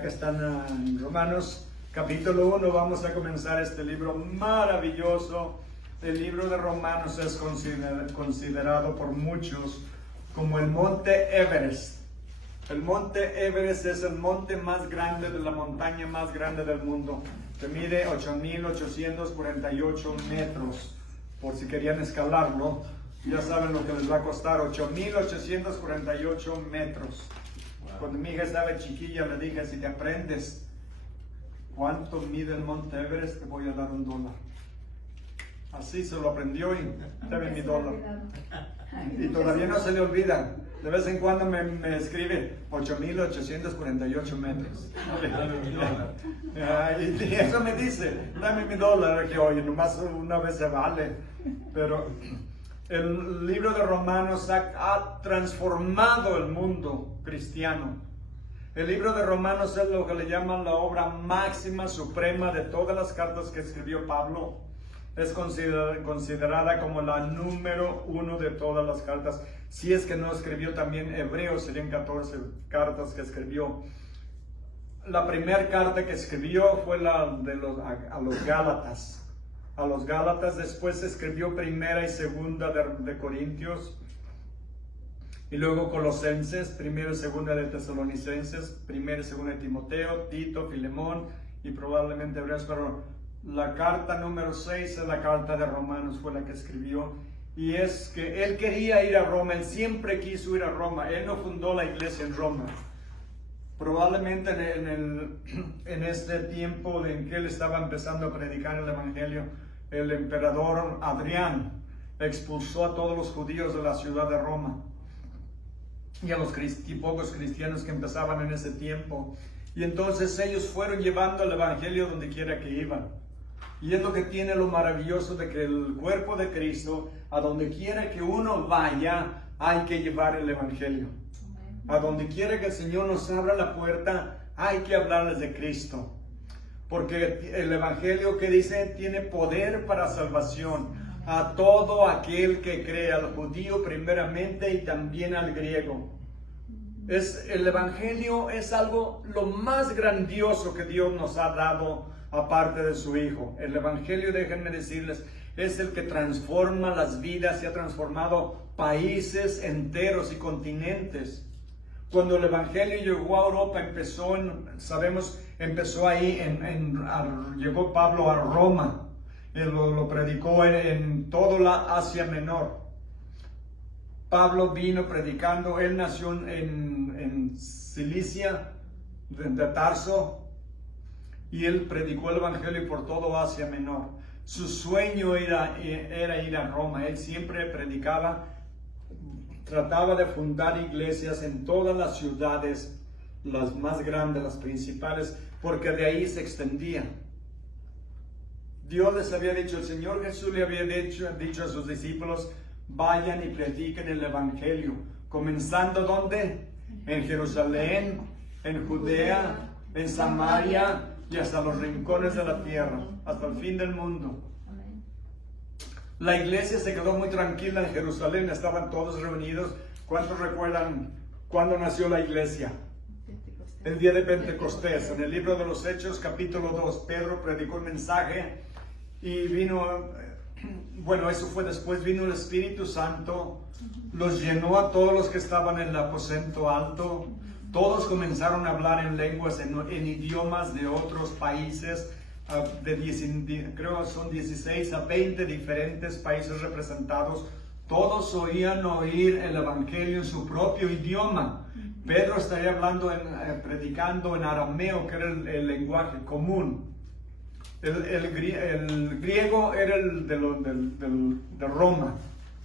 Que están en Romanos capítulo 1. Vamos a comenzar este libro maravilloso. El libro de Romanos es considerado por muchos como el monte Everest. El monte Everest es el monte más grande de la montaña más grande del mundo, que mide 8.848 metros. Por si querían escalarlo, ya saben lo que les va a costar: 8.848 metros. Cuando mi hija estaba chiquilla, le dije: si te aprendes cuánto mide el monte Everest, te voy a dar $1. Así se lo aprendió y dame mi $1. Y todavía no se le olvida. De vez en cuando me escribe 8.848 metros. Y eso me dice: dame mi $1, que oye, nomás una vez se vale. Pero el libro de Romanos ha transformado el mundo cristiano. El libro de Romanos es lo que le llaman la obra máxima, suprema de todas las cartas que escribió Pablo. Es considerada como la número 1 de todas las cartas. Si es que no escribió también Hebreos, serían 14 cartas que escribió. La primera carta que escribió fue la de a los Gálatas. A los Gálatas. Después escribió primera y segunda de Corintios, y luego Colosenses, primera y segunda de Tesalonicenses, primera y segunda de Timoteo, Tito, Filemón y probablemente Hebreos. Pero la carta número 6 es la carta de Romanos, fue la que escribió. Y es que él quería ir a Roma, él siempre quiso ir a Roma. Él no fundó la iglesia en Roma. Probablemente en este tiempo en que él estaba empezando a predicar el evangelio, el emperador Adrián expulsó a todos los judíos de la ciudad de Roma y a los pocos cristianos que empezaban en ese tiempo. Y entonces ellos fueron llevando el evangelio donde quiera que iban. Y es lo que tiene lo maravilloso de que el cuerpo de Cristo, a donde quiera que uno vaya, hay que llevar el evangelio. A donde quiera que el Señor nos abra la puerta, hay que hablarles de Cristo. Porque el evangelio, que dice, tiene poder para salvación a todo aquel que cree, al judío primeramente y también al griego. El evangelio es algo lo más grandioso que Dios nos ha dado, aparte de su Hijo. El evangelio, déjenme decirles, es el que transforma las vidas y ha transformado países enteros y continentes. Cuando el evangelio llegó a Europa, empezó ahí, llegó Pablo a Roma. Él lo predicó en toda la Asia Menor. Pablo vino predicando. Él nació en Cilicia, de Tarso, y él predicó el evangelio por todo Asia Menor. Su sueño era ir a Roma. Él siempre predicaba, trataba de fundar iglesias en todas las ciudades, las más grandes, las principales, porque de ahí se extendía. Dios les había dicho, el Señor Jesús le había dicho a sus discípulos: vayan y prediquen el evangelio, comenzando ¿dónde? En Jerusalén, en Judea, en Samaria y hasta los rincones de la tierra, hasta el fin del mundo. La iglesia se quedó muy tranquila en Jerusalén, estaban todos reunidos. ¿Cuántos recuerdan cuándo nació la iglesia? El día de Pentecostés. En el libro de los Hechos, capítulo 2, Pedro predicó un mensaje y eso fue después, vino el Espíritu Santo, los llenó a todos los que estaban en el aposento alto. Todos comenzaron a hablar en lenguas, en idiomas de otros países. Creo son 16 a 20 diferentes países representados. Todos oían oír el evangelio en su propio idioma. Pedro estaría predicando en arameo, que era el lenguaje común. El griego era el de Roma,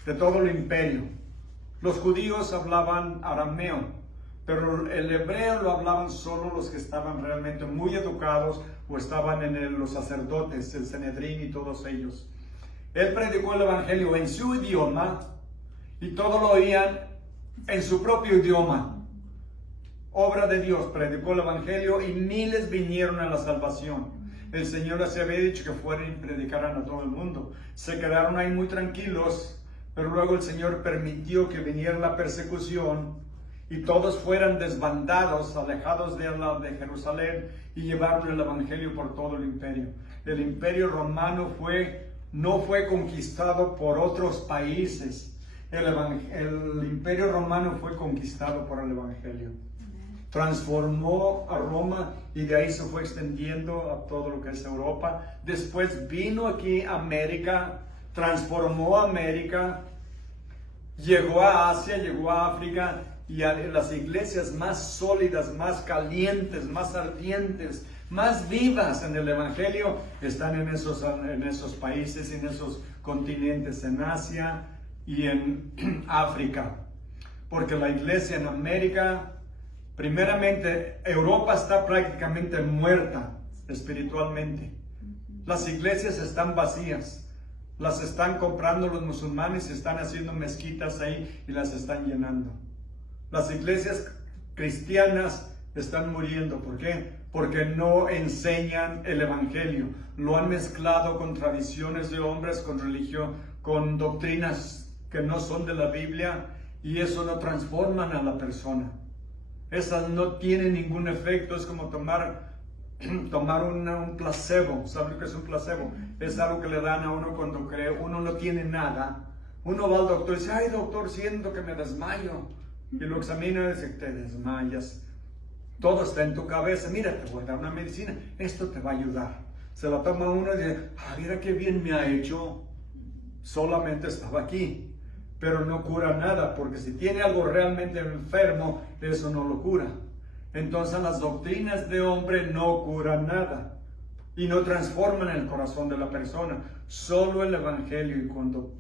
de todo el imperio. Los judíos hablaban arameo, pero el hebreo lo hablaban solo los que estaban realmente muy educados o estaban los sacerdotes, el Sanedrín y todos ellos. Él predicó el evangelio en su idioma y todos lo oían en su propio idioma. Obra de Dios, predicó el evangelio y miles vinieron a la salvación. El Señor les había dicho que fueran y predicaran a todo el mundo. Se quedaron ahí muy tranquilos, pero luego el Señor permitió que viniera la persecución y todos fueran desbandados, alejados de Jerusalén, y llevaron el evangelio por todo el imperio. El imperio romano no fue conquistado por otros países. El imperio romano fue conquistado por el evangelio. Transformó a Roma y de ahí se fue extendiendo a todo lo que es Europa. Después vino aquí a América, transformó América, llegó a Asia, llegó a África, y las iglesias más sólidas, más calientes, más ardientes, más vivas en el evangelio están en esos países, en esos continentes, en Asia y en África. Porque la iglesia en América, primeramente, Europa está prácticamente muerta espiritualmente. Las iglesias están vacías. Las están comprando los musulmanes y están haciendo mezquitas ahí y las están llenando. Las iglesias cristianas están muriendo. ¿Por qué? Porque no enseñan el evangelio. Lo han mezclado con tradiciones de hombres, con religión, con doctrinas que no son de la Biblia, y eso no transforman a la persona. Esas no tienen ningún efecto. Es como tomar un placebo. ¿Sabe lo que es un placebo? Es algo que le dan a uno cuando cree, uno no tiene nada. Uno va al doctor y dice, ay doctor, siento que me desmayo. Y lo examina y dice, te desmayas. Todo está en tu cabeza. Mira, te voy a dar una medicina. Esto te va a ayudar. Se la toma uno y dice, mira qué bien me ha hecho. Solamente estaba aquí. Pero no cura nada, porque si tiene algo realmente enfermo, eso no lo cura. Entonces las doctrinas de hombre no curan nada y no transforman el corazón de la persona. Solo el evangelio. Y cuando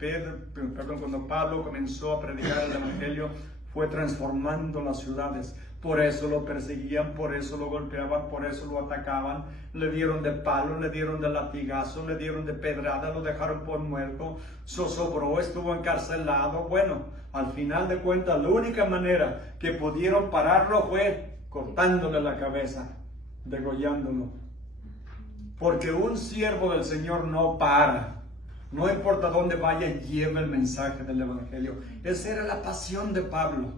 Pablo comenzó a predicar el evangelio, fue transformando las ciudades. Por eso lo perseguían, por eso lo golpeaban, por eso lo atacaban. Le dieron de palo, le dieron de latigazo, le dieron de pedrada, lo dejaron por muerto, zozobró, estuvo encarcelado. Bueno, al final de cuentas, la única manera que pudieron pararlo fue cortándole la cabeza, degollándolo. Porque un siervo del Señor no para. No importa dónde vaya, lleva el mensaje del evangelio. Esa era la pasión de Pablo.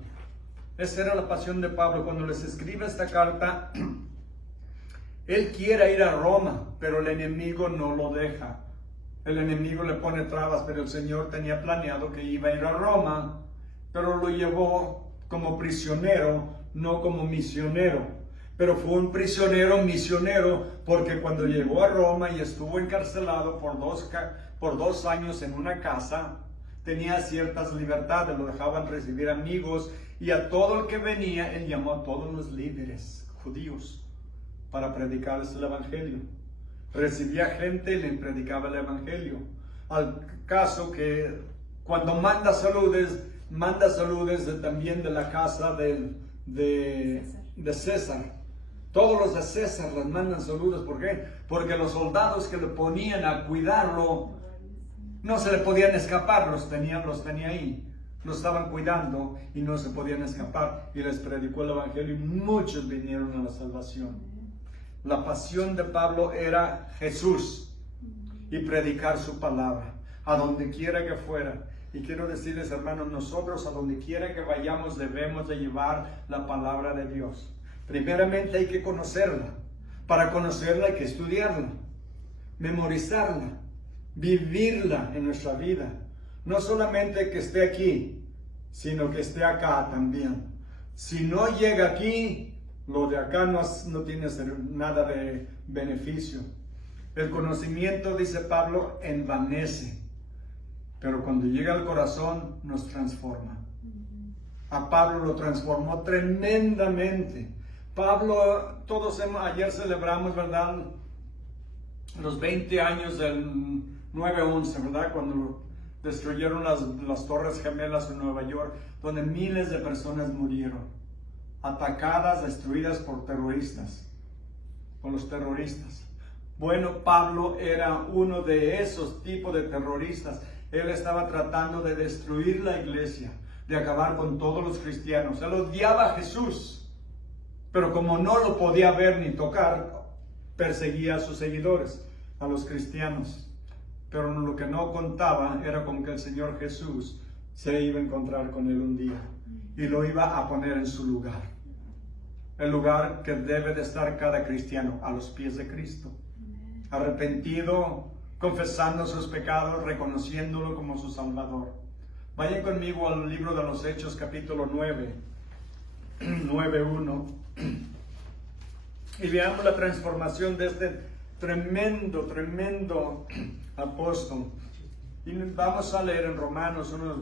Esa era la pasión de Pablo. Cuando les escribe esta carta, él quiere ir a Roma, pero el enemigo no lo deja. El enemigo le pone trabas, pero el Señor tenía planeado que iba a ir a Roma, pero lo llevó como prisionero, no como misionero. Pero fue un prisionero misionero, porque cuando llegó a Roma y estuvo encarcelado por dos años en una casa, tenía ciertas libertades, lo dejaban recibir amigos, y a todo el que venía, él llamó a todos los líderes judíos para predicarles el evangelio. Recibía gente y le predicaba el evangelio. Al caso que cuando manda saludes también de la casa de César. Todos los de César les mandan saludos. ¿Por qué? Porque los soldados que le ponían a cuidarlo no se le podían escapar, los tenía ahí. Lo estaban cuidando y no se podían escapar. Y les predicó el evangelio y muchos vinieron a la salvación. La pasión de Pablo era Jesús y predicar su palabra a donde quiera que fuera. Y quiero decirles, hermanos, nosotros a donde quiera que vayamos debemos de llevar la palabra de Dios. Primeramente hay que conocerla. Para conocerla hay que estudiarla, memorizarla, vivirla en nuestra vida. No solamente que esté aquí, sino que esté acá también. Si no llega aquí, lo de acá no tiene nada de beneficio. El conocimiento, dice Pablo, envanece, pero cuando llega al corazón nos transforma. A Pablo lo transformó tremendamente. Pablo, ayer celebramos, ¿verdad?, los 20 años del 9/11, ¿verdad?, cuando destruyeron las Torres Gemelas en Nueva York, donde miles de personas murieron, atacadas, destruidas por los terroristas. Bueno, Pablo era uno de esos tipos de terroristas. Él estaba tratando de destruir la iglesia, de acabar con todos los cristianos. Él odiaba a Jesús, pero como no lo podía ver ni tocar, perseguía a sus seguidores, a los cristianos. Pero lo que no contaba era con que el Señor Jesús se iba a encontrar con él un día y lo iba a poner en su lugar. El lugar que debe de estar cada cristiano, a los pies de Cristo. Arrepentido, confesando sus pecados, reconociéndolo como su Salvador. Vayan conmigo al libro de los Hechos, capítulo 9:1. Y veamos la transformación de este tremendo apóstol. Y vamos a leer en Romanos unos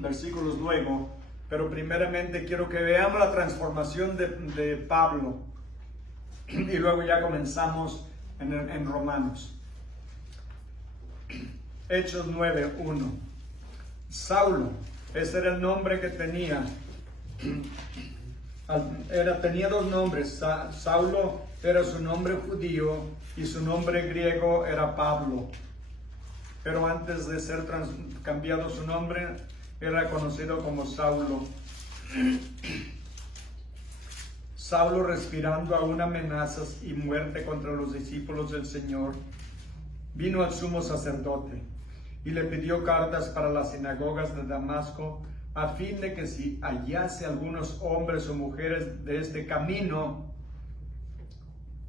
versículos luego, pero primeramente quiero que veamos la transformación de Pablo. Y luego ya comenzamos en Romanos. Hechos 9:1. Saulo, ese era el nombre que tenía. Tenía dos nombres. Saulo era su nombre judío y su nombre griego era Pablo. Pero antes de ser cambiado su nombre, era conocido como Saulo. Saulo, respirando aún amenazas y muerte contra los discípulos del Señor, vino al sumo sacerdote y le pidió cartas para las sinagogas de Damasco, a fin de que si hallase algunos hombres o mujeres de este camino.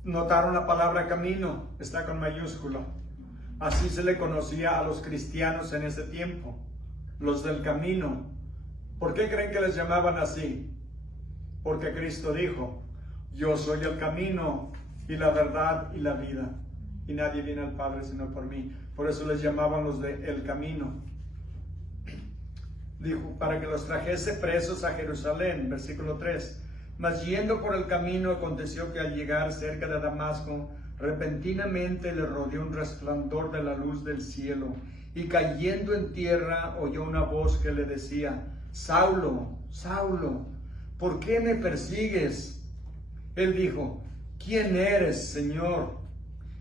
Notaron la palabra camino, está con mayúscula. Así se le conocía a los cristianos en ese tiempo, los del camino. ¿Por qué creen que les llamaban así? Porque Cristo dijo: yo soy el camino y la verdad y la vida, y nadie viene al Padre sino por mí. Por eso les llamaban los de el camino. Dijo, para que los trajese presos a Jerusalén, versículo 3. Mas yendo por el camino, aconteció que al llegar cerca de Damasco, repentinamente le rodeó un resplandor de la luz del cielo, y cayendo en tierra oyó una voz que le decía: Saulo, Saulo, ¿por qué me persigues? Él dijo: ¿quién eres, Señor?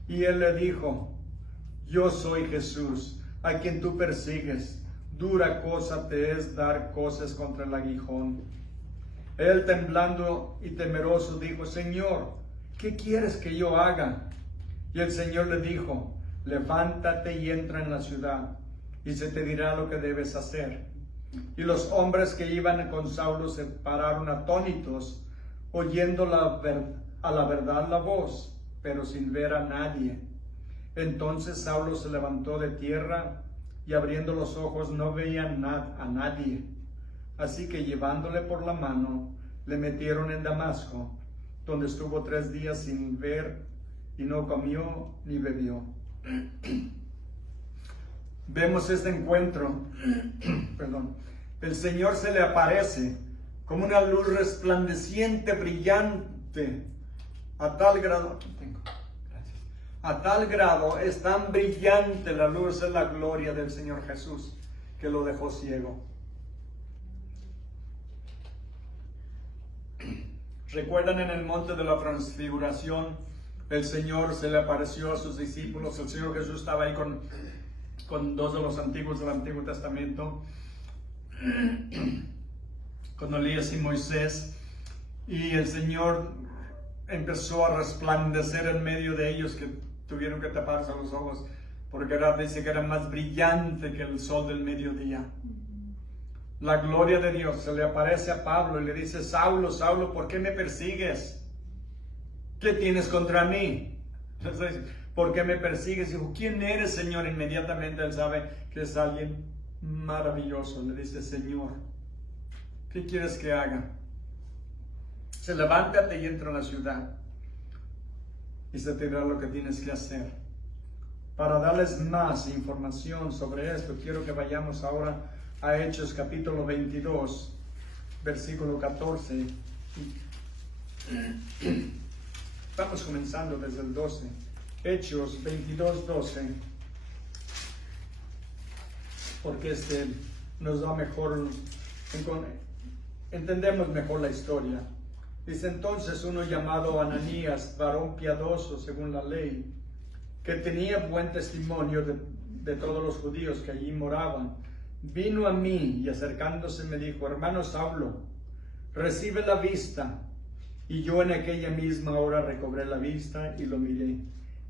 Y él le dijo: yo soy Jesús, a quien tú persigues. Dura cosa te es dar coces contra el aguijón. Él, temblando y temeroso, dijo: Señor, ¿qué quieres que yo haga? Y el Señor le dijo: levántate y entra en la ciudad, y se te dirá lo que debes hacer. Y los hombres que iban con Saulo se pararon atónitos, oyendo a la verdad la voz, pero sin ver a nadie. Entonces Saulo se levantó de tierra, y abriendo los ojos no veía a nadie. Así que llevándole por la mano, le metieron en Damasco, donde estuvo 3 días sin ver, y no comió ni bebió. Vemos este encuentro. Perdón. El Señor se le aparece como una luz resplandeciente, brillante, a tal grado. A tal grado es tan brillante la luz de la gloria del Señor Jesús, que lo dejó ciego. ¿Recuerdan en el monte de la transfiguración? El Señor se le apareció a sus discípulos. El Señor Jesús estaba ahí con 2 de los antiguos del Antiguo Testamento, con Elías y Moisés, y el Señor empezó a resplandecer en medio de ellos, que tuvieron que taparse los ojos, porque dice que era más brillante que el sol del mediodía. La gloria de Dios se le aparece a Pablo y le dice: Saulo, Saulo, ¿por qué me persigues? ¿Qué tienes contra mí? ¿Por qué me persigues? Dijo: ¿quién eres, Señor? Inmediatamente él sabe que es alguien maravilloso. Le dice: Señor, ¿qué quieres que haga? Se levántate y entra a la ciudad, y se te dirá lo que tienes que hacer. Para darles más información sobre esto, quiero que vayamos ahora a Hechos capítulo 22, versículo 14. Estamos comenzando desde el 12. Hechos 22, 12. Porque nos da mejor, entendemos mejor la historia. Dice: entonces uno llamado Ananías, varón piadoso según la ley, que tenía buen testimonio de todos los judíos que allí moraban, vino a mí y acercándose me dijo: hermano Saulo, recibe la vista. Y yo en aquella misma hora recobré la vista y lo miré.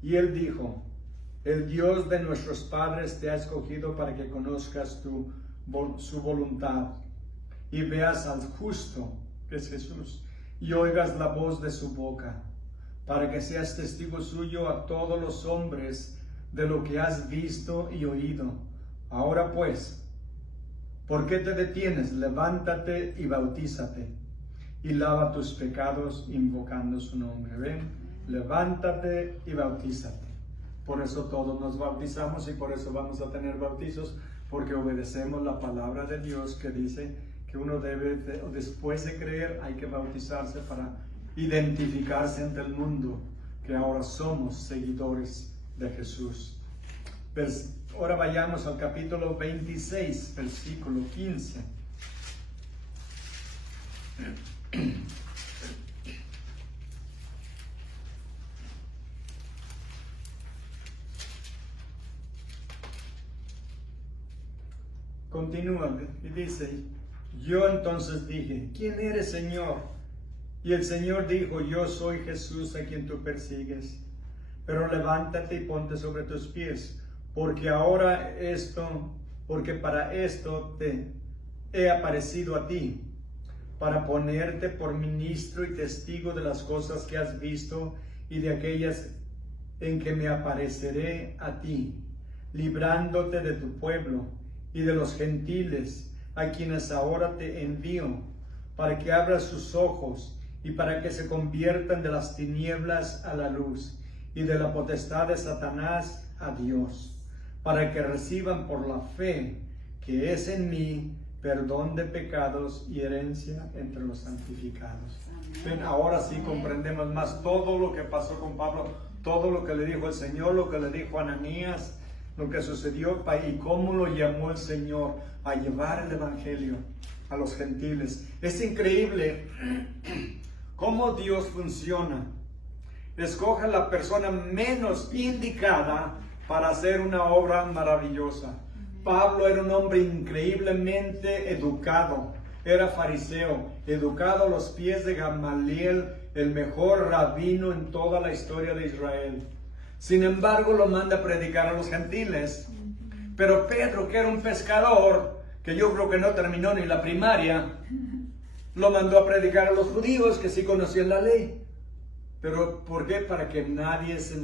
Y él dijo: el Dios de nuestros padres te ha escogido para que conozcas tú su voluntad, y veas al justo, que es Jesús, y oigas la voz de su boca, para que seas testigo suyo a todos los hombres de lo que has visto y oído. Ahora pues, ¿por qué te detienes? Levántate y bautízate, y lava tus pecados invocando su nombre. ¿Ven? Levántate y bautízate. Por eso todos nos bautizamos y por eso vamos a tener bautizos, porque obedecemos la palabra de Dios que dice que uno debe, después de creer, hay que bautizarse para identificarse ante el mundo, que ahora somos seguidores de Jesús. Ahora vayamos al capítulo 26, versículo 15. Continúa y dice: yo entonces dije, ¿quién eres, Señor? Y el Señor dijo, yo soy Jesús a quien tú persigues. Pero levántate y ponte sobre tus pies, porque para esto te he aparecido a ti, para ponerte por ministro y testigo de las cosas que has visto y de aquellas en que me apareceré a ti, librándote de tu pueblo y de los gentiles, a quienes ahora te envío, para que abras sus ojos y para que se conviertan de las tinieblas a la luz y de la potestad de Satanás a Dios, para que reciban por la fe que es en mí perdón de pecados y herencia entre los santificados. Ven, ahora sí comprendemos más todo lo que pasó con Pablo, todo lo que le dijo el Señor, lo que le dijo a Ananías, lo que sucedió y cómo lo llamó el Señor a llevar el evangelio a los gentiles. Es increíble cómo Dios funciona. Escoge a la persona menos indicada para hacer una obra maravillosa. Pablo era un hombre increíblemente educado, era fariseo, educado a los pies de Gamaliel, el mejor rabino en toda la historia de Israel. Sin embargo, lo manda a predicar a los gentiles. Pero Pedro, que era un pescador, que yo creo que no terminó ni la primaria, lo mandó a predicar a los judíos, que sí conocían la ley. Pero ¿por qué? Para que nadie se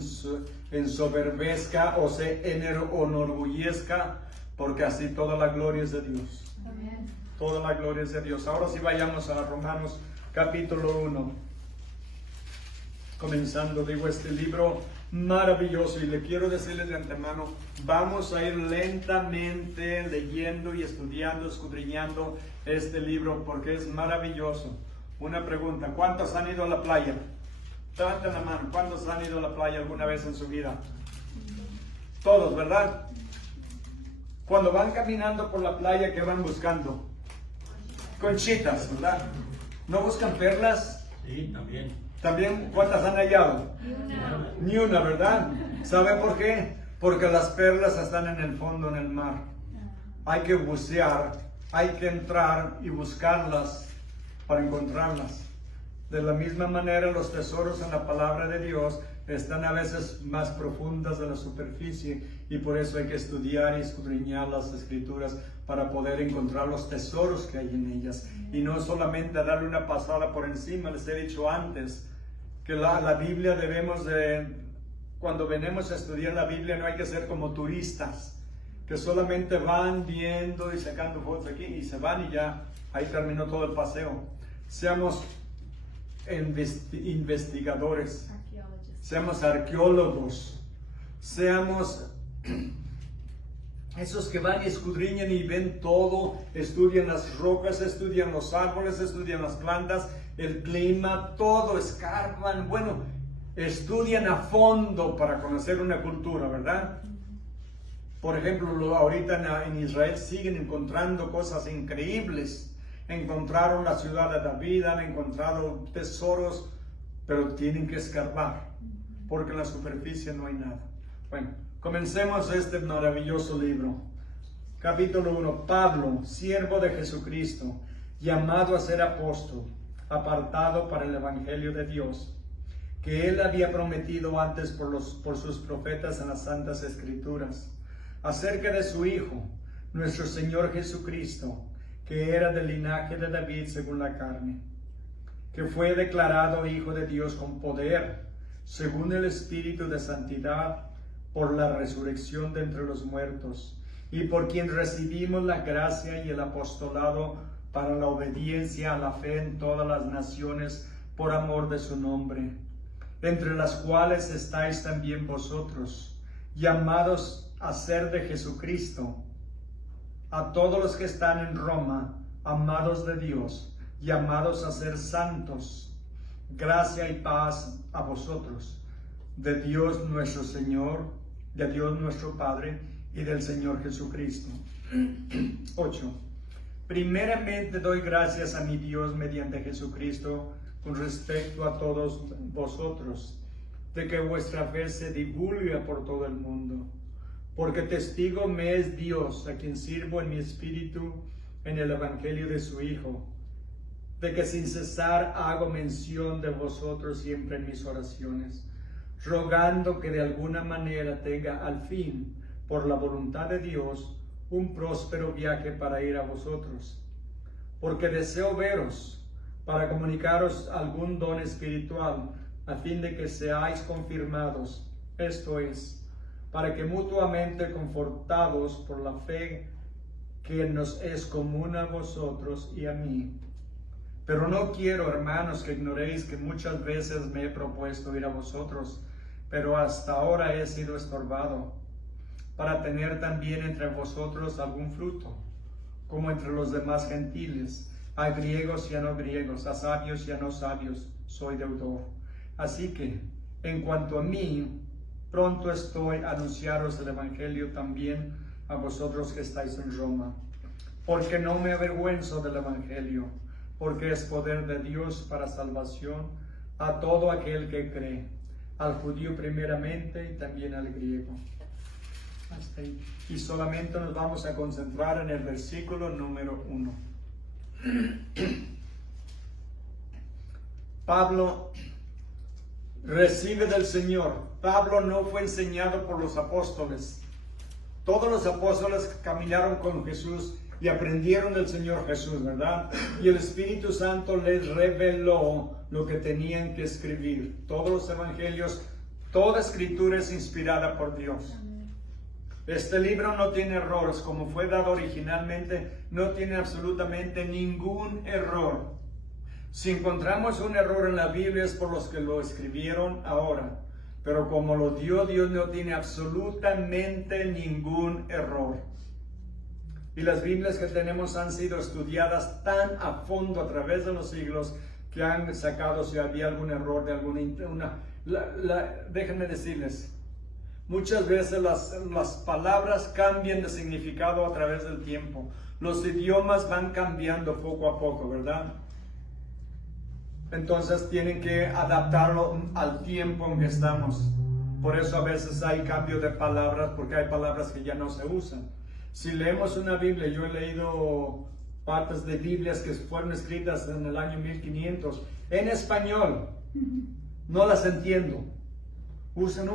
ensoberbezca o se enorgullezca, porque así toda la gloria es de Dios. Amén. Toda la gloria es de Dios. Ahora sí vayamos a Romanos capítulo 1. Comenzando, este libro maravilloso, y le quiero decirles de antemano, vamos a ir lentamente leyendo y estudiando, escudriñando este libro, porque es maravilloso. Una pregunta: ¿cuántos han ido a la playa? Levanten la mano. ¿Cuántos han ido a la playa alguna vez en su vida? Todos, ¿verdad? Cuando van caminando por la playa, ¿qué van buscando? Conchitas, ¿verdad? ¿No buscan perlas? Sí, también. ¿También? ¿Cuántas han hallado? Ni una, ¿verdad? ¿Sabe por qué? Porque las perlas están en el fondo, en el mar. Hay que bucear, hay que entrar y buscarlas para encontrarlas. De la misma manera, los tesoros en la palabra de Dios están a veces más profundas de la superficie, y por eso hay que estudiar y escudriñar las escrituras para poder encontrar los tesoros que hay en ellas, y no solamente darle una pasada por encima. Les he dicho antes que la Biblia debemos de, cuando venimos a estudiar la Biblia, no hay que ser como turistas que solamente van viendo y sacando fotos aquí y se van y ya, ahí terminó todo el paseo. Seamos investigadores, seamos arqueólogos, seamos esos que van y escudriñan y ven todo, estudian las rocas, estudian los árboles, estudian las plantas, el clima, todo, escarban, bueno, estudian a fondo para conocer una cultura, ¿verdad? Por ejemplo, ahorita en Israel siguen encontrando cosas increíbles. Encontraron la ciudad de David, han encontrado tesoros, pero tienen que escarbar, porque en la superficie no hay nada. Bueno, comencemos este maravilloso libro. Capítulo 1. Pablo, siervo de Jesucristo, llamado a ser apóstol, apartado para el evangelio de Dios, que él había prometido antes por sus profetas en las santas escrituras, acerca de su Hijo, nuestro Señor Jesucristo, que era del linaje de David según la carne, que fue declarado Hijo de Dios con poder, según el Espíritu de santidad, por la resurrección de entre los muertos, y por quien recibimos la gracia y el apostolado para la obediencia a la fe en todas las naciones por amor de su nombre, entre las cuales estáis también vosotros, llamados a ser de Jesucristo, a todos los que están en Roma, amados de Dios, llamados a ser santos, gracia y paz a vosotros, de Dios nuestro Señor, de Dios nuestro Padre y del Señor Jesucristo. 8. Primeramente doy gracias a mi Dios mediante Jesucristo con respecto a todos vosotros, de que vuestra fe se divulgue por todo el mundo, porque testigo me es Dios, a quien sirvo en mi espíritu en el evangelio de su Hijo, de que sin cesar hago mención de vosotros siempre en mis oraciones, rogando que de alguna manera tenga al fin, por la voluntad de Dios, un próspero viaje para ir a vosotros, porque deseo veros, para comunicaros algún don espiritual, a fin de que seáis confirmados, esto es, para que mutuamente confortados por la fe que nos es común a vosotros y a mí. Pero no quiero, hermanos, que ignoréis que muchas veces me he propuesto ir a vosotros, pero hasta ahora he sido estorbado, para tener también entre vosotros algún fruto, como entre los demás gentiles, a griegos y a no griegos, a sabios y a no sabios, soy deudor. Así que, en cuanto a mí, pronto estoy a anunciaros el Evangelio también a vosotros que estáis en Roma, porque no me avergüenzo del Evangelio, porque es poder de Dios para salvación a todo aquel que cree, al judío primeramente y también al griego. Hasta ahí. Y solamente nos vamos a concentrar en el versículo número 1. Pablo recibe del Señor. Pablo no fue enseñado por los apóstoles. Todos los apóstoles caminaron con Jesús y aprendieron del Señor Jesús, ¿verdad? Y el Espíritu Santo les reveló lo que tenían que escribir. Todos los evangelios, toda escritura es inspirada por Dios. Este libro no tiene errores, como fue dado originalmente, no tiene absolutamente ningún error. Si encontramos un error en la Biblia es por los que lo escribieron ahora, pero como lo dio Dios, no tiene absolutamente ningún error. Y las Biblias que tenemos han sido estudiadas tan a fondo a través de los siglos que han sacado si había algún error de alguna... déjenme decirles, muchas veces las palabras cambian de significado a través del tiempo. Los idiomas van cambiando poco a poco, ¿verdad? Entonces tienen que adaptarlo al tiempo en que estamos. Por eso a veces hay cambio de palabras, porque hay palabras que ya no se usan. Si leemos una Biblia, yo he leído partes de Biblias que fueron escritas en el año 1500 en español. No las entiendo. Usan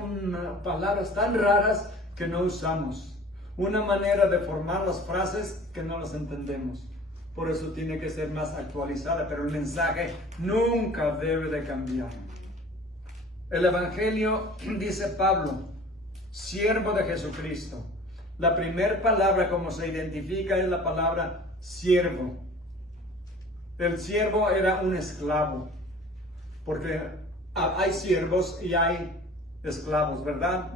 palabras tan raras que no usamos. Una manera de formar las frases que no las entendemos. Por eso tiene que ser más actualizada, pero el mensaje nunca debe de cambiar. El Evangelio, dice Pablo, siervo de Jesucristo. La primera palabra como se identifica es la palabra siervo. El siervo era un esclavo, porque hay siervos y hay esclavos, ¿verdad?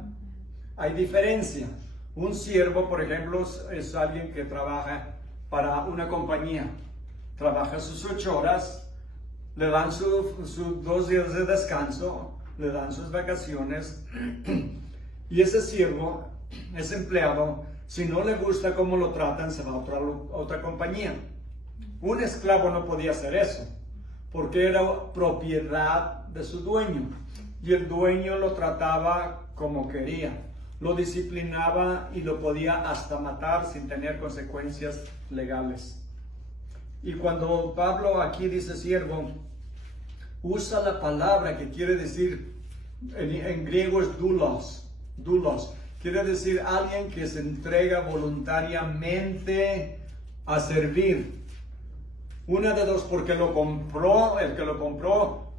Hay diferencia. Un siervo, por ejemplo, es alguien que trabaja para una compañía. Trabaja sus 8 horas, le dan sus 2 días de descanso, le dan sus vacaciones, y ese siervo, ese empleado, si no le gusta cómo lo tratan, se va a otra compañía. Un esclavo no podía hacer eso, porque era propiedad de su dueño, y el dueño lo trataba como quería, lo disciplinaba y lo podía hasta matar sin tener consecuencias legales. Y cuando Pablo aquí dice siervo, usa la palabra que quiere decir, en griego es doulos, quiere decir alguien que se entrega voluntariamente a servir. Una de dos, porque lo compró, el que lo compró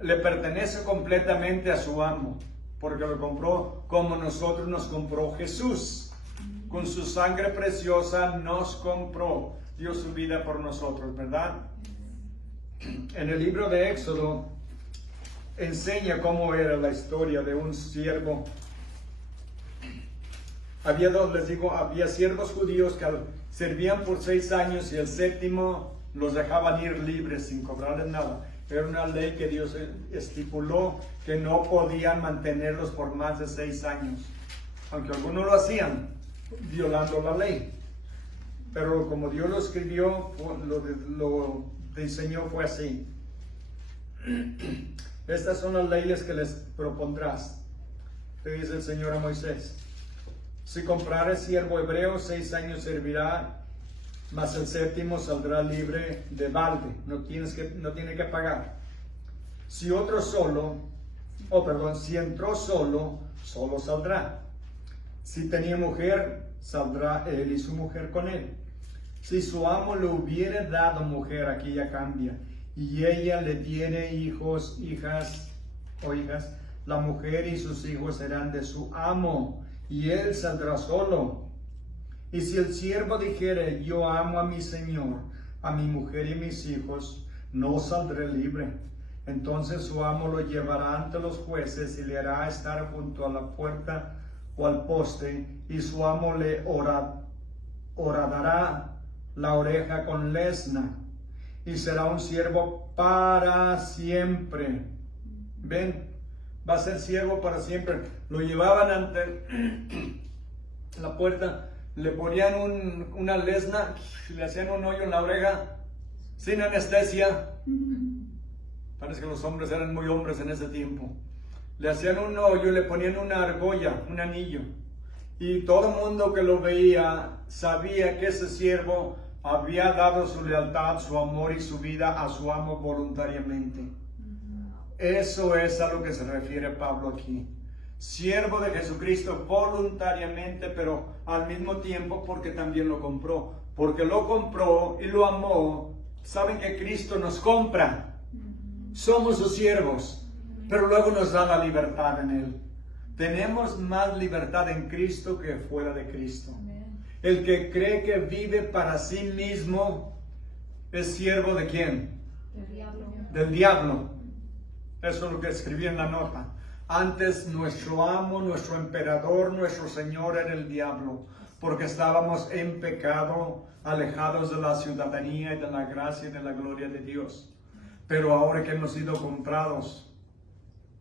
le pertenece completamente a su amo, porque lo compró como nosotros nos compró Jesús. Con su sangre preciosa nos compró, dio su vida por nosotros, ¿verdad? En el libro de Éxodo enseña cómo era la historia de un siervo. Había siervos judíos que servían por 6 años y el séptimo los dejaban ir libres sin cobrarles nada. Era una ley que Dios estipuló que no podían mantenerlos por más de 6 años. Aunque algunos lo hacían, violando la ley. Pero como Dios lo escribió, lo diseñó, fue así. Estas son las leyes que les propondrás. Le dice el Señor a Moisés: si comprares siervo hebreo, 6 años servirá, mas el séptimo saldrá libre de balde, no tiene que pagar. Si entró solo saldrá. Si tenía mujer, saldrá él y su mujer con él. Si su amo le hubiere dado mujer, aquí ya cambia, y ella le diere hijos, hijas o hijas, la mujer y sus hijos serán de su amo, y él saldrá solo. Y si el siervo dijere: yo amo a mi señor, a mi mujer y mis hijos, no saldré libre. Entonces su amo lo llevará ante los jueces y le hará estar junto a la puerta o al poste, y su amo le horadará la oreja con lesna, y será un siervo para siempre. ¿Ven? Va a ser siervo para siempre. Lo llevaban ante la puerta, le ponían una lesna, le hacían un hoyo en la oreja, sin anestesia. Parece que los hombres eran muy hombres en ese tiempo. Le hacían un hoyo, le ponían una argolla, un anillo. Y todo el mundo que lo veía sabía que ese siervo había dado su lealtad, su amor y su vida a su amo voluntariamente. Eso es a lo que se refiere Pablo aquí. Siervo de Jesucristo voluntariamente, pero al mismo tiempo porque también lo compró. Porque lo compró y lo amó. Saben que Cristo nos compra. Somos sus siervos, pero luego nos da la libertad en Él. Tenemos más libertad en Cristo que fuera de Cristo. El que cree que vive para sí mismo es siervo ¿de quién? Del diablo. Del diablo. Eso es lo que escribí en la nota. Antes nuestro amo, nuestro emperador, nuestro Señor era el diablo, porque estábamos en pecado, alejados de la ciudadanía y de la gracia y de la gloria de Dios. Pero ahora que hemos sido comprados,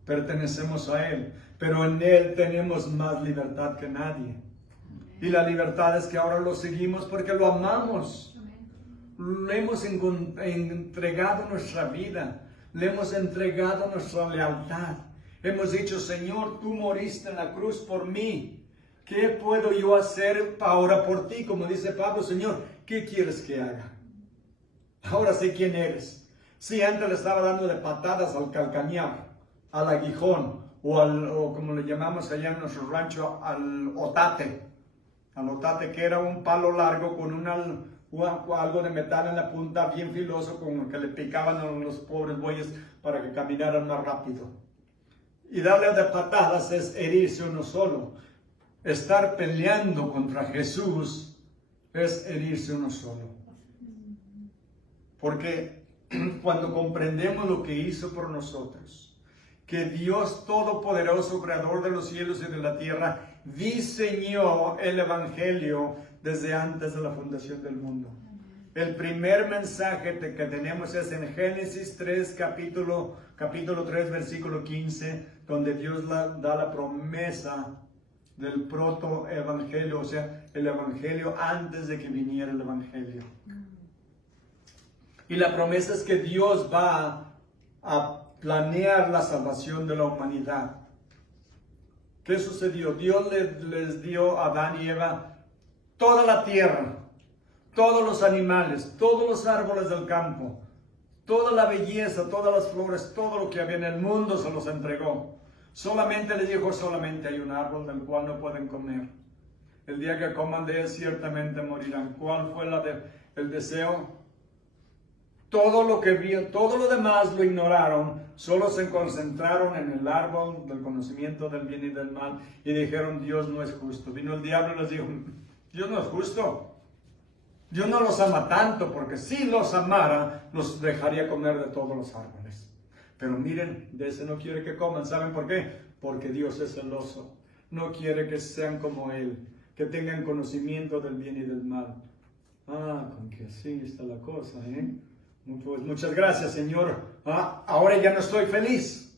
pertenecemos a Él, pero en Él tenemos más libertad que nadie. Y la libertad es que ahora lo seguimos porque lo amamos. Le hemos entregado nuestra vida, le hemos entregado nuestra lealtad. Hemos dicho: Señor, tú moriste en la cruz por mí. ¿Qué puedo yo hacer ahora por ti? Como dice Pablo: Señor, ¿qué quieres que haga? Ahora sé quién eres. Si antes le estaba dando de patadas al calcañar, al aguijón, o como le llamamos allá en nuestro rancho, al otate. Al otate, que era un palo largo con algo de metal en la punta, bien filoso, con el que le picaban a los pobres bueyes para que caminaran más rápido. Y darle de patadas es herirse uno solo. Estar peleando contra Jesús es herirse uno solo. Porque cuando comprendemos lo que hizo por nosotros, que Dios Todopoderoso, Creador de los cielos y de la tierra, diseñó el Evangelio desde antes de la fundación del mundo. El primer mensaje que tenemos es en Génesis 3, capítulo 3, versículo 15, donde Dios da la promesa del proto-evangelio, o sea, el Evangelio antes de que viniera el Evangelio. Y la promesa es que Dios va a planear la salvación de la humanidad. ¿Qué sucedió? Dios les dio a Adán y Eva toda la tierra, todos los animales, todos los árboles del campo, toda la belleza, todas las flores, todo lo que había en el mundo se los entregó. Solamente les dijo, solamente hay un árbol del cual no pueden comer. El día que coman de él ciertamente morirán. ¿Cuál fue el deseo? Todo lo que vio, todo lo demás lo ignoraron, solo se concentraron en el árbol del conocimiento del bien y del mal y dijeron, Dios no es justo. Vino el diablo y les dijo, Dios no es justo. Dios no los ama tanto, porque si los amara, los dejaría comer de todos los árboles. Pero miren, de ese no quiere que coman. ¿Saben por qué? Porque Dios es celoso. No quiere que sean como Él, que tengan conocimiento del bien y del mal. Con que así está la cosa, ¿eh? Pues muchas gracias, Señor. Ahora ya no estoy feliz.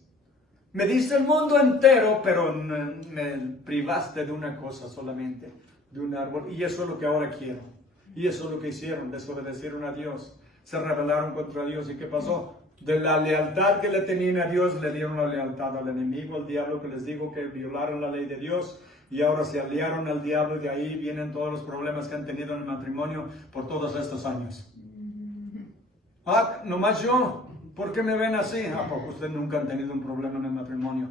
Me diste el mundo entero, pero me privaste de una cosa solamente, de un árbol. Y eso es lo que ahora quiero. Y eso es lo que hicieron, desobedecieron a Dios. Se rebelaron contra Dios. ¿Y qué pasó? De la lealtad que le tenían a Dios, le dieron la lealtad al enemigo, al diablo, que les dijo que violaron la ley de Dios. Y ahora se aliaron al diablo y de ahí vienen todos los problemas que han tenido en el matrimonio por todos estos años. Nomás yo. ¿Por qué me ven así? Porque ustedes nunca han tenido un problema en el matrimonio.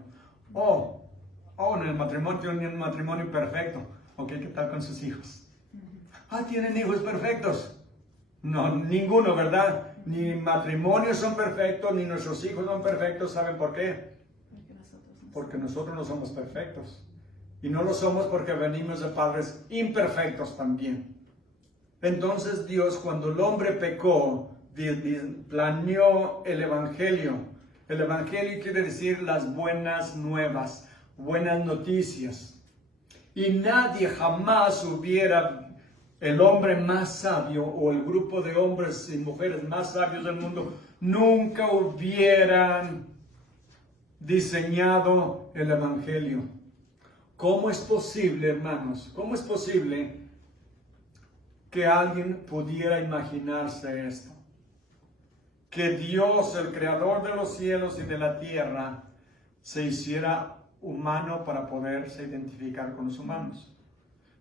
En el matrimonio tienen un matrimonio perfecto. Ok, ¿qué tal con sus hijos? ¿Tienen hijos perfectos? No, ninguno, ¿verdad? Ni matrimonios son perfectos, ni nuestros hijos son perfectos. ¿Saben por qué? Porque nosotros no somos perfectos. Y no lo somos porque venimos de padres imperfectos también. Entonces Dios, cuando el hombre pecó, planeó el Evangelio. El Evangelio quiere decir las buenas nuevas, buenas noticias. Y nadie jamás el hombre más sabio o el grupo de hombres y mujeres más sabios del mundo, nunca hubieran diseñado el Evangelio. ¿Cómo es posible, hermanos? ¿Cómo es posible que alguien pudiera imaginarse esto? Que Dios, el creador de los cielos y de la tierra, se hiciera humano para poderse identificar con los humanos.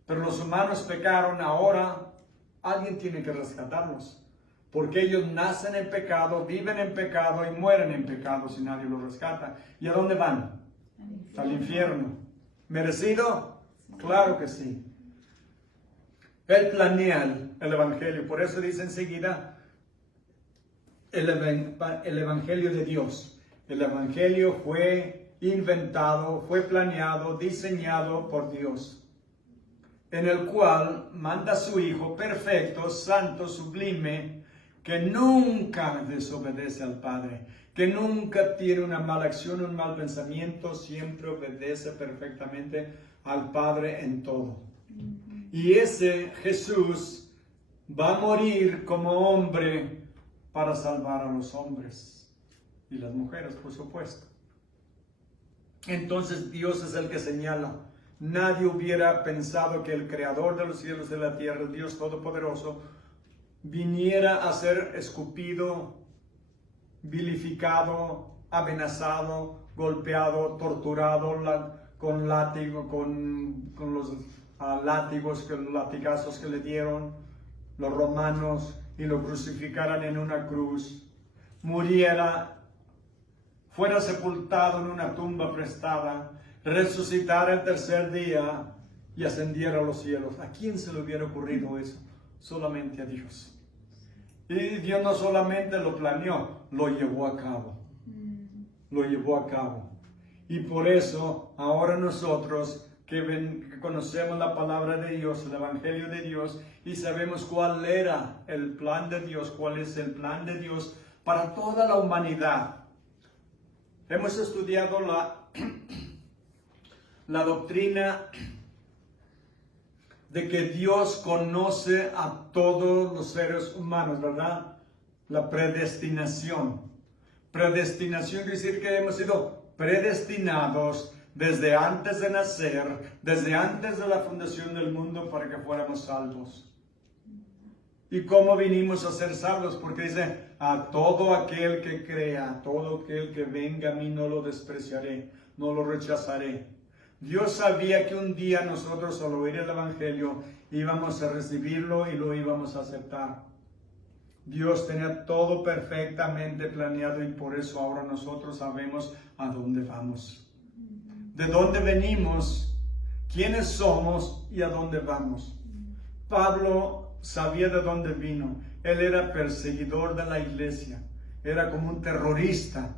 Pero los humanos pecaron, ahora alguien tiene que rescatarlos. Porque ellos nacen en pecado, viven en pecado y mueren en pecado si nadie los rescata. ¿Y a dónde van? Al infierno. ¿Merecido? Claro que sí. Él planea el Evangelio. Por eso dice enseguida el Evangelio de Dios. El Evangelio fue inventado, fue planeado, diseñado por Dios, en el cual manda a su Hijo perfecto, santo, sublime, que nunca desobedece al Padre, que nunca tiene una mala acción, un mal pensamiento, siempre obedece perfectamente al Padre en todo. Y ese Jesús va a morir como hombre para salvar a los hombres y las mujeres, por supuesto. Entonces Dios es el que señala. Nadie hubiera pensado que el creador de los cielos y de la tierra, el Dios Todopoderoso, viniera a ser escupido, vilificado, amenazado, golpeado, torturado con látigo, con los látigos, con los latigazos que le dieron los romanos y lo crucificaran en una cruz, muriera, fuera sepultado en una tumba prestada, resucitara el tercer día y ascendiera a los cielos. ¿A quién se le hubiera ocurrido eso? Solamente a Dios. Y Dios no solamente lo planeó, lo llevó a cabo. Lo llevó a cabo. Y por eso, ahora nosotros que conocemos la palabra de Dios, el Evangelio de Dios, y sabemos cuál era el plan de Dios, cuál es el plan de Dios para toda la humanidad. Hemos estudiado la doctrina de que Dios conoce a todos los seres humanos, ¿verdad? La predestinación. Predestinación quiere decir que hemos sido predestinados desde antes de nacer, desde antes de la fundación del mundo, para que fuéramos salvos. ¿Y cómo vinimos a ser salvos? Porque dice, a todo aquel que crea, a todo aquel que venga a mí no lo despreciaré, no lo rechazaré. Dios sabía que un día nosotros, al oír el Evangelio, íbamos a recibirlo y lo íbamos a aceptar. Dios tenía todo perfectamente planeado y por eso ahora nosotros sabemos a dónde vamos. de dónde venimos, quiénes somos y a dónde vamos. Pablo sabía de dónde vino. Él era perseguidor de la iglesia. Era como un terrorista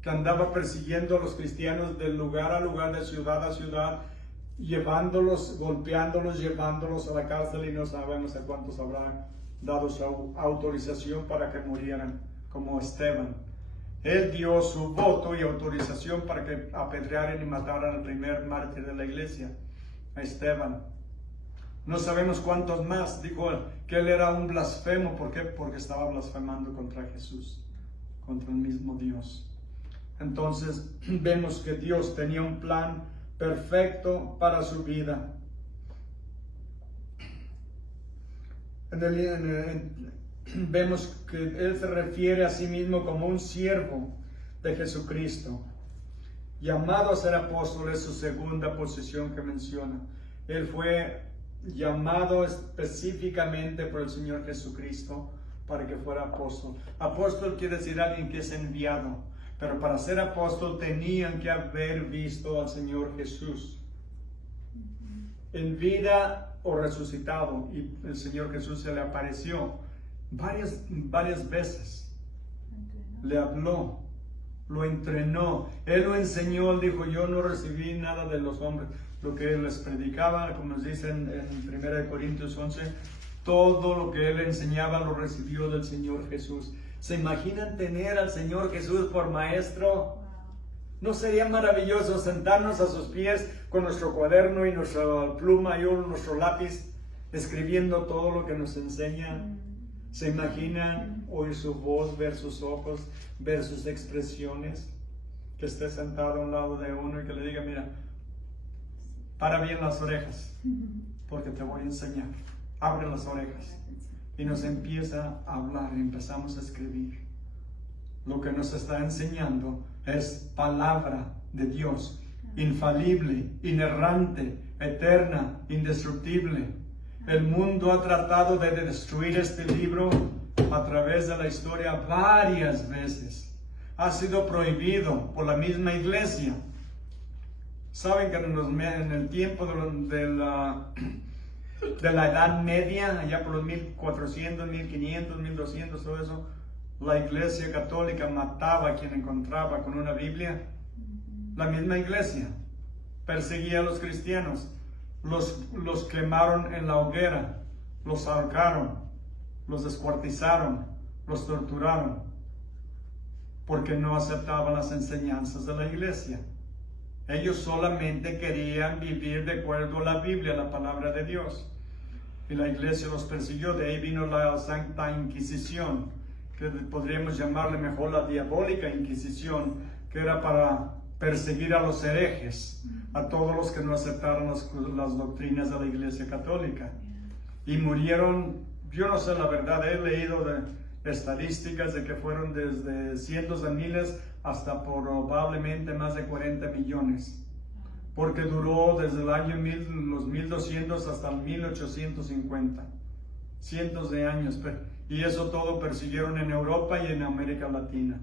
que andaba persiguiendo a los cristianos de lugar a lugar, de ciudad a ciudad, llevándolos, golpeándolos, llevándolos a la cárcel, y no sabemos a cuántos habrán dado su autorización para que murieran, como Esteban. Él dio su voto y autorización para que apedrearan y mataran al primer mártir de la iglesia, a Esteban. No sabemos cuántos más. Dijo que él era un blasfemo. ¿Por qué? Porque estaba blasfemando contra Jesús, contra el mismo Dios. Entonces vemos que Dios tenía un plan perfecto para su vida. Vemos que él se refiere a sí mismo como un siervo de Jesucristo, llamado a ser apóstol. Es su segunda posición que menciona. Él fue llamado específicamente por el Señor Jesucristo para que fuera apóstol. Apóstol quiere decir alguien que es enviado, pero para ser apóstol tenían que haber visto al Señor Jesús en vida o resucitado, y el Señor Jesús se le apareció varias veces. Le habló, lo entrenó, Él lo enseñó. Él dijo: yo no recibí nada de los hombres. Lo que Él les predicaba, como nos dice en 1 Corintios 11, todo lo que Él enseñaba lo recibió del Señor Jesús. ¿Se imaginan tener al Señor Jesús por maestro? ¿No sería maravilloso sentarnos a sus pies con nuestro cuaderno y nuestra pluma y nuestro lápiz, escribiendo todo lo que nos enseña? ¿Se imaginan oír su voz, ver sus ojos, ver sus expresiones? Que esté sentado a un lado de uno y que le diga: mira, para bien las orejas, porque te voy a enseñar. Abre las orejas. Y nos empieza a hablar y empezamos a escribir. Lo que nos está enseñando es palabra de Dios, infalible, inerrante, eterna, indestructible. El mundo ha tratado de destruir este libro a través de la historia varias veces. Ha sido prohibido por la misma iglesia. Saben que en el tiempo de la Edad Media, allá por los 1400, 1500, 1200, todo eso, la iglesia católica mataba a quien encontraba con una Biblia. La misma iglesia perseguía a los cristianos, los quemaron en la hoguera, los ahorcaron, los descuartizaron, los torturaron, porque no aceptaban las enseñanzas de la iglesia. Ellos solamente querían vivir de acuerdo a la Biblia, la palabra de Dios. Y la iglesia los persiguió. De ahí vino la Santa Inquisición, que podríamos llamarle mejor la diabólica Inquisición, que era para perseguir a los herejes, a todos los que no aceptaron las doctrinas de la iglesia católica. Y murieron, yo no sé la verdad, he leído de estadísticas de que fueron desde cientos de miles hasta probablemente más de 40 millones, porque duró desde el año los 1200 hasta el 1850, cientos de años, y eso todo persiguieron en Europa y en América Latina.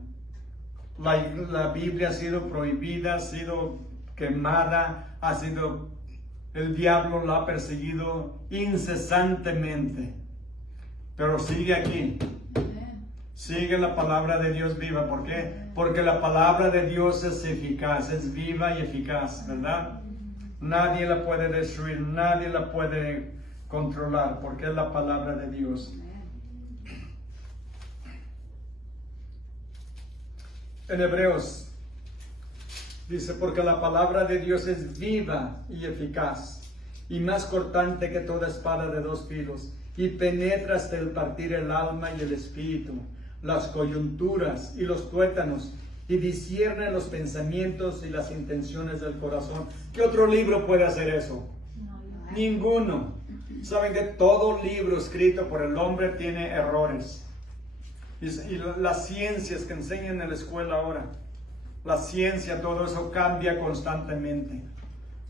La Biblia ha sido prohibida, ha sido quemada, el diablo la ha perseguido incesantemente, pero sigue aquí. Sigue la palabra de Dios viva. ¿Por qué? Porque la palabra de Dios es eficaz, es viva y eficaz, ¿verdad? Nadie la puede destruir, nadie la puede controlar, porque es la palabra de Dios. En Hebreos dice: porque la palabra de Dios es viva y eficaz, y más cortante que toda espada de dos filos, y penetra hasta el partir el alma y el espíritu, las coyunturas y los tuétanos, y discierne los pensamientos y las intenciones del corazón. ¿Qué otro libro puede hacer eso? Ninguno. Saben que todo libro escrito por el hombre tiene errores. Y las ciencias que enseñan en la escuela ahora, la ciencia, todo eso cambia constantemente.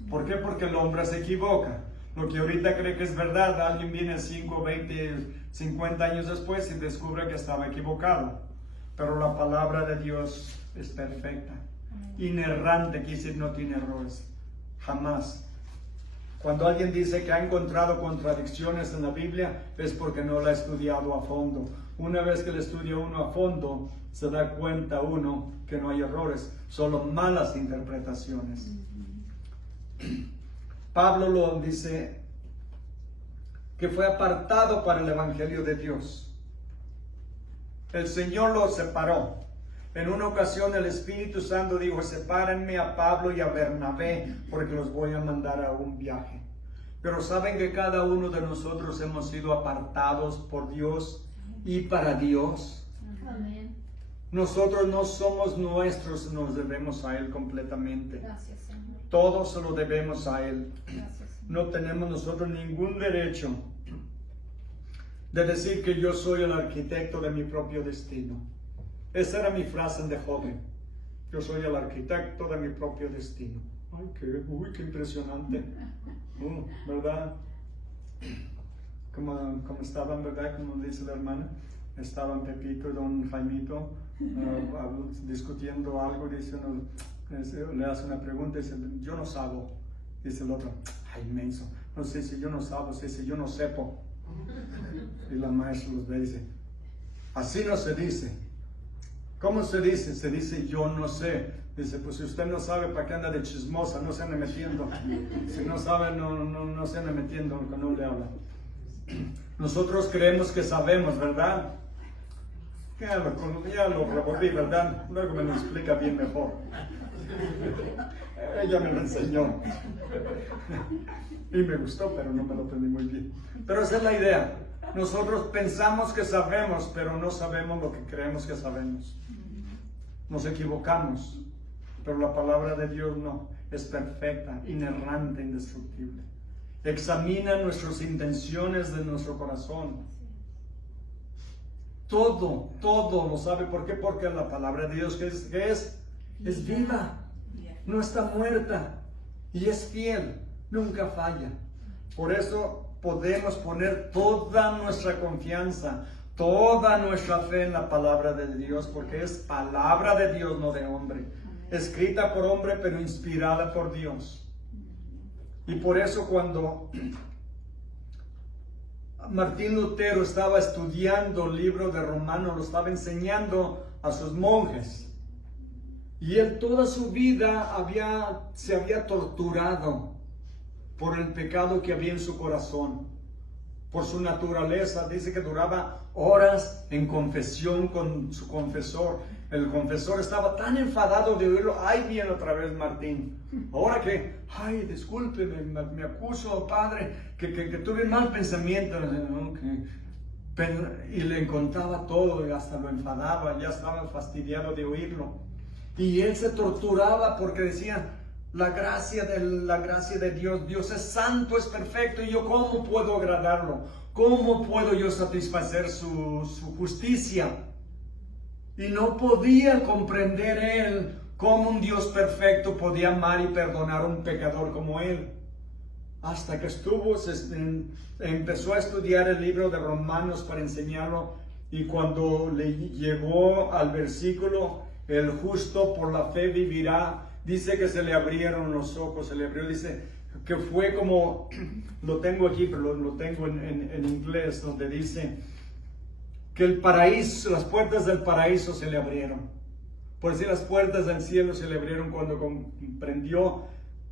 ¿Por qué? Porque el hombre se equivoca. Lo que ahorita cree que es verdad, alguien viene 5, 20, 50 años después y descubre que estaba equivocado. Pero la palabra de Dios es perfecta. Inerrante quiere decir no tiene errores. Jamás. Cuando alguien dice que ha encontrado contradicciones en la Biblia, es porque no la ha estudiado a fondo. Una vez que la estudia uno a fondo, se da cuenta uno que no hay errores, solo malas interpretaciones. Pablo lo dice que fue apartado para el Evangelio de Dios. El Señor lo separó. En una ocasión el Espíritu Santo dijo, sepárenme a Pablo y a Bernabé porque los voy a mandar a un viaje. Pero saben que cada uno de nosotros hemos sido apartados por Dios y para Dios. Amén. Nosotros no somos nuestros, nos debemos a Él completamente. Gracias, Señor. Todo se lo debemos a Él. Gracias, Señor. No tenemos nosotros ningún derecho de decir que yo soy el arquitecto de mi propio destino. Esa era mi frase de joven. Yo soy el arquitecto de mi propio destino. Ay, qué impresionante. ¿Verdad? Como estaban, ¿verdad? Como dice la hermana. Estaban Pepito y don Jaimito discutiendo algo. Dice uno, le hace una pregunta y dice, yo no sabo. Dice el otro, ay, inmenso. No sé si yo no sabo, si yo no sepo. Y la maestra los ve y dice, así no se dice. ¿Cómo se dice? Se dice yo no sé. Dice, pues si usted no sabe, ¿para qué anda de chismosa? No se ande metiendo. Si no sabe, no se ande metiendo cuando no le habla. Nosotros creemos que sabemos, ¿verdad? Ya lo revolví, ¿verdad? Luego me lo explica bien mejor. Ella me lo enseñó. Y me gustó, pero no me lo aprendí muy bien. Pero esa es la idea. Nosotros pensamos que sabemos, pero no sabemos lo que creemos que sabemos. Nos equivocamos, pero la palabra de Dios no. Es perfecta, inerrante, indestructible. Examina nuestras intenciones de nuestro corazón. Todo lo sabe. ¿Por qué? Porque la palabra de Dios ¿qué es? Es viva. No está muerta. Y es fiel. Nunca falla. Por eso podemos poner toda nuestra confianza, toda nuestra fe en la palabra de Dios, porque es palabra de Dios, no de hombre. Escrita por hombre, pero inspirada por Dios. Y por eso cuando Martín Lutero estaba estudiando el libro de Romanos, lo estaba enseñando a sus monjes. Y él toda su vida se había torturado por el pecado que había en su corazón. Por su naturaleza, dice que duraba horas en confesión con su confesor. El confesor estaba tan enfadado de oírlo. Ay, viene otra vez Martín. Ahora que, ay, discúlpeme, me acuso, padre, que tuve mal pensamiento. Y le contaba todo y hasta lo enfadaba. Ya estaba fastidiado de oírlo. Y él se torturaba porque decía, la gracia de Dios, Dios es santo, es perfecto, y yo ¿cómo puedo agradarlo? ¿Cómo puedo yo satisfacer su justicia? Y no podía comprender él cómo un Dios perfecto podía amar y perdonar a un pecador como él. Hasta que empezó a estudiar el libro de Romanos para enseñarlo, y cuando le llegó al versículo, el justo por la fe vivirá, dice que se le abrieron los ojos, dice que fue como, lo tengo aquí, pero lo tengo en inglés, donde dice que el paraíso, las puertas del paraíso se le abrieron. Por decir, las puertas del cielo se le abrieron cuando comprendió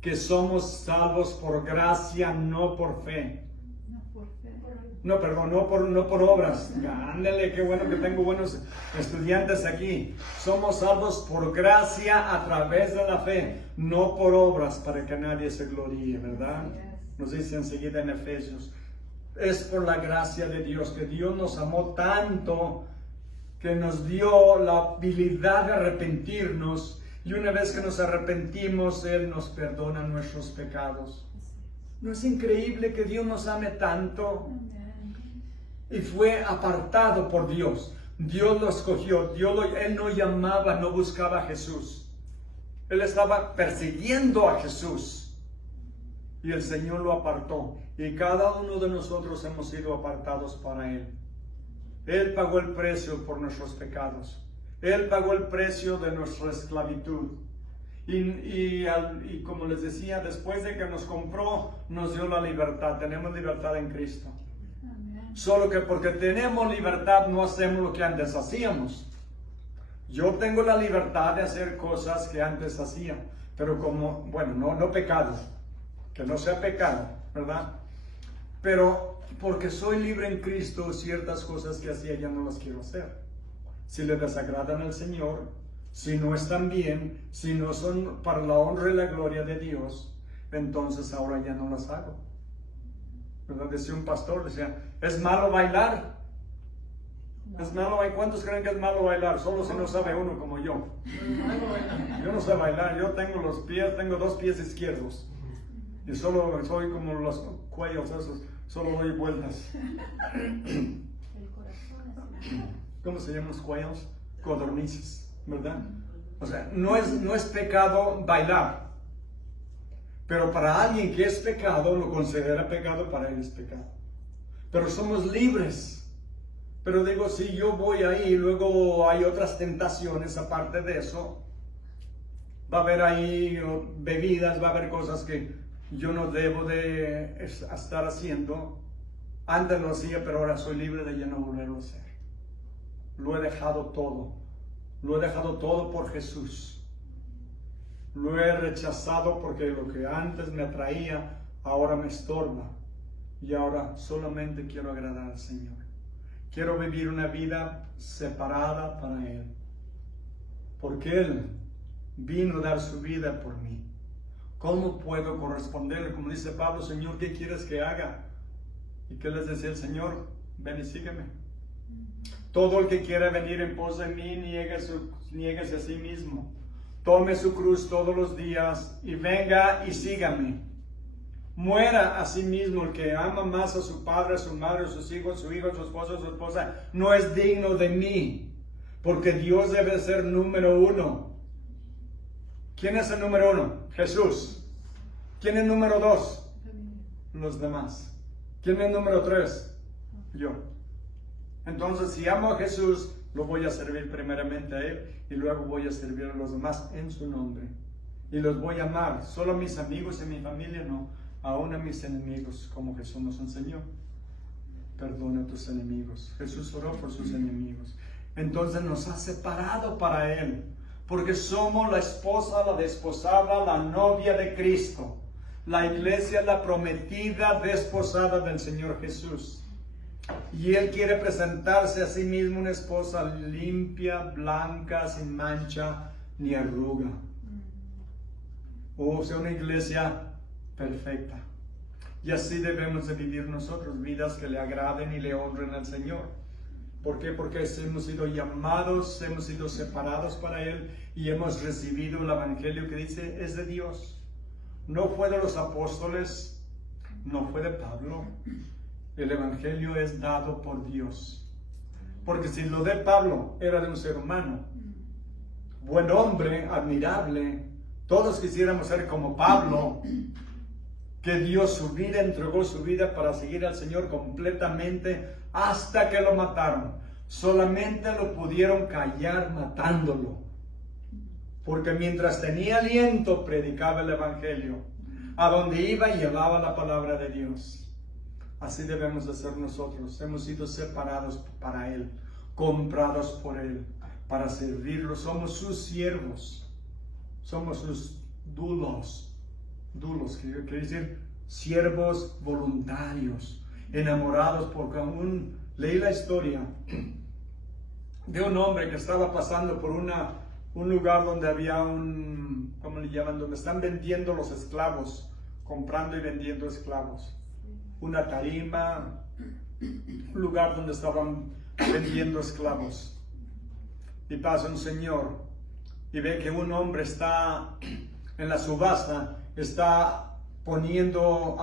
que somos salvos por gracia, no por fe. No, perdón, no por obras. Ándale, qué bueno que tengo buenos estudiantes aquí. Somos salvos por gracia a través de la fe, no por obras para que nadie se gloríe, ¿verdad? Nos dice enseguida en Efesios. Es por la gracia de Dios, que Dios nos amó tanto, que nos dio la habilidad de arrepentirnos, y una vez que nos arrepentimos, Él nos perdona nuestros pecados. ¿No es increíble que Dios nos ame tanto? Y fue apartado por Dios. Dios lo escogió. Él no llamaba, no buscaba a Jesús. Él estaba persiguiendo a Jesús. Y el Señor lo apartó. Y cada uno de nosotros hemos sido apartados para Él. Él pagó el precio por nuestros pecados. Él pagó el precio de nuestra esclavitud. Y como les decía, después de que nos compró, nos dio la libertad. Tenemos libertad en Cristo. Solo que porque tenemos libertad no hacemos lo que antes hacíamos. Yo tengo la libertad de hacer cosas que antes hacía, pero como, bueno, no pecado, que no sea pecado, ¿verdad? Pero porque soy libre en Cristo, ciertas cosas que hacía ya no las quiero hacer. Si le desagradan al Señor, si no están bien, si no son para la honra y la gloria de Dios, entonces ahora ya no las hago. ¿Verdad? Decía un pastor, decía, ¿es malo bailar? ¿Es malo bailar? ¿Cuántos creen que es malo bailar? Solo si no sabe uno como yo. Yo no sé bailar, yo tengo dos pies izquierdos. Y solo soy como los cuellos esos, solo doy vueltas. ¿Cómo se llaman los cuellos? Codornices, ¿verdad? O sea, no es pecado bailar. Pero para alguien que es pecado, lo considera pecado, para él es pecado. Pero somos libres. Pero digo, si yo voy ahí y luego hay otras tentaciones aparte de eso, va a haber ahí bebidas, va a haber cosas que yo no debo de estar haciendo. Antes lo hacía, pero ahora soy libre de ya no volverlo a hacer. Lo he dejado todo. Lo he dejado todo por Jesús. Lo he rechazado porque lo que antes me atraía, ahora me estorba. Y ahora solamente quiero agradar al Señor. Quiero vivir una vida separada para Él. Porque Él vino a dar su vida por mí. ¿Cómo puedo corresponderle? Como dice Pablo, Señor, ¿qué quieres que haga? ¿Y qué les decía el Señor? Ven y sígueme. Todo el que quiera venir en pos de mí, niéguese a sí mismo. Tome su cruz todos los días y venga y sígame. Muera a sí mismo. El que ama más a su padre, a su madre, a sus hijos, su hijo, su esposo, su esposa, no es digno de mí. Porque Dios debe ser número uno. ¿Quién es el número uno? Jesús. ¿Quién es el número dos? Los demás. ¿Quién es el número tres? Yo. Entonces, si amo a Jesús, lo voy a servir primeramente a Él y luego voy a servir a los demás en su nombre. Y los voy a amar, solo a mis amigos y a mi familia no, aún a mis enemigos, como Jesús nos enseñó. Perdona a tus enemigos. Jesús oró por sus enemigos. Entonces nos ha separado para Él, porque somos la esposa, la desposada, la novia de Cristo. La iglesia, la prometida desposada del Señor Jesús. Y Él quiere presentarse a sí mismo una esposa limpia, blanca, sin mancha ni arruga. O sea, una iglesia perfecta. Y así debemos de vivir nosotros, vidas que le agraden y le honren al Señor. ¿Por qué? Porque hemos sido llamados, hemos sido separados para Él y hemos recibido el Evangelio que dice es de Dios. No fue de los apóstoles, no fue de Pablo. El Evangelio es dado por Dios. Porque si lo de Pablo era de un ser humano, buen hombre, admirable, todos quisiéramos ser como Pablo, que dio su vida, entregó su vida para seguir al Señor completamente hasta que lo mataron. Solamente lo pudieron callar matándolo. Porque mientras tenía aliento predicaba el Evangelio. A donde iba llevaba la palabra de Dios. Así debemos de ser nosotros. Hemos sido separados para Él, comprados por Él, para servirlo. Somos sus siervos. Somos sus dulos. Dulos, quiere decir siervos voluntarios, enamorados porque aún leí la historia de un hombre que estaba pasando por un lugar donde había ¿cómo le llaman? Donde están vendiendo los esclavos, comprando y vendiendo esclavos. Una tarima, un lugar donde estaban vendiendo esclavos. Y pasa un señor y ve que un hombre está en la subasta, está poniendo,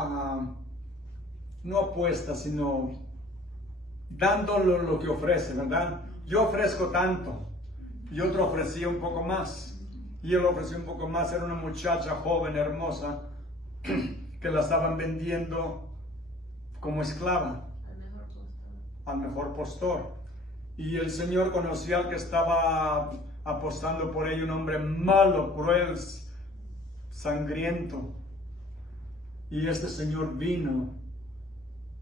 no apuestas, sino dándole lo que ofrece, ¿verdad? Yo ofrezco tanto, y otro ofrecía un poco más, y él ofreció un poco más. Era una muchacha joven, hermosa, que la estaban vendiendo como esclava al mejor postor. Y el Señor conocía al que estaba apostando por ella, un hombre malo, cruel, sangriento. Y este señor vino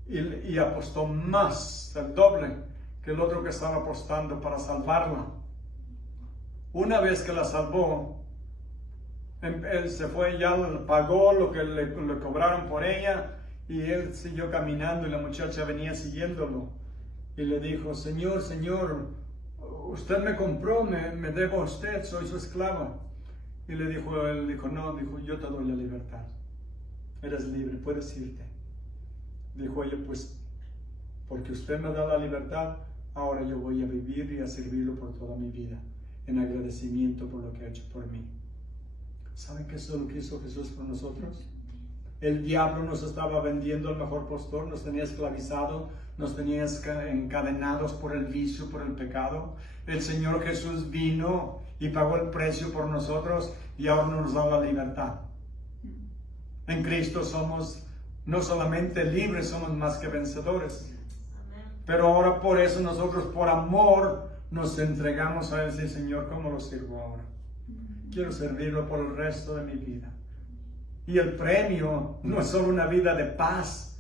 y apostó más, el doble, que el otro que estaba apostando para salvarla. Una vez que la salvó, él se fue, ya pagó lo que le cobraron por ella, y él siguió caminando y la muchacha venía siguiéndolo. Y le dijo, Señor, Señor, usted me compró, me debo a usted, soy su esclava. Y él dijo, no, dijo, yo te doy la libertad. Eres libre, puedes irte. Dijo ella, pues, porque usted me da la libertad, ahora yo voy a vivir y a servirlo por toda mi vida, en agradecimiento por lo que ha hecho por mí. ¿Saben qué es lo que hizo Jesús por nosotros? El diablo nos estaba vendiendo al mejor postor, nos tenía esclavizado, nos tenía encadenados por el vicio, por el pecado. El Señor Jesús vino y pagó el precio por nosotros y ahora nos da la libertad. En Cristo somos no solamente libres, somos más que vencedores. Pero ahora por eso nosotros, por amor, nos entregamos a Él. Sí, Señor, ¿cómo lo sirvo ahora? Quiero servirlo por el resto de mi vida. Y el premio no es solo una vida de paz,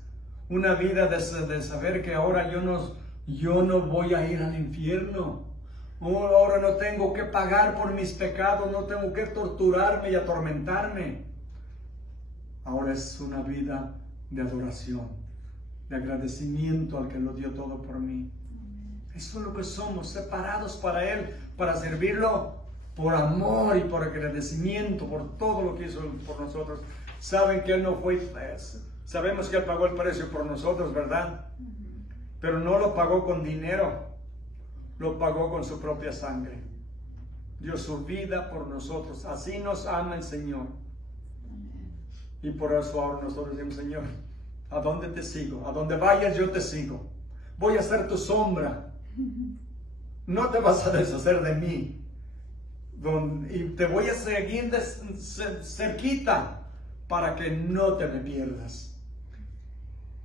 una vida de saber que ahora yo no voy a ir al infierno. Ahora no tengo que pagar por mis pecados, no tengo que torturarme y atormentarme. Ahora es una vida de adoración, de agradecimiento al que lo dio todo por mí. Eso es lo que somos, separados para Él, para servirlo por amor y por agradecimiento, por todo lo que hizo por nosotros. Saben que Él no fue, sabemos que Él pagó el precio por nosotros, ¿verdad? Pero no lo pagó con dinero, lo pagó con su propia sangre. Dio su vida por nosotros. Así nos ama el Señor. Y por eso ahora nosotros decimos, Señor, ¿a dónde te sigo? A donde vayas yo te sigo. Voy a ser tu sombra. No te vas a deshacer de mí. Y te voy a seguir cerquita para que no te me pierdas.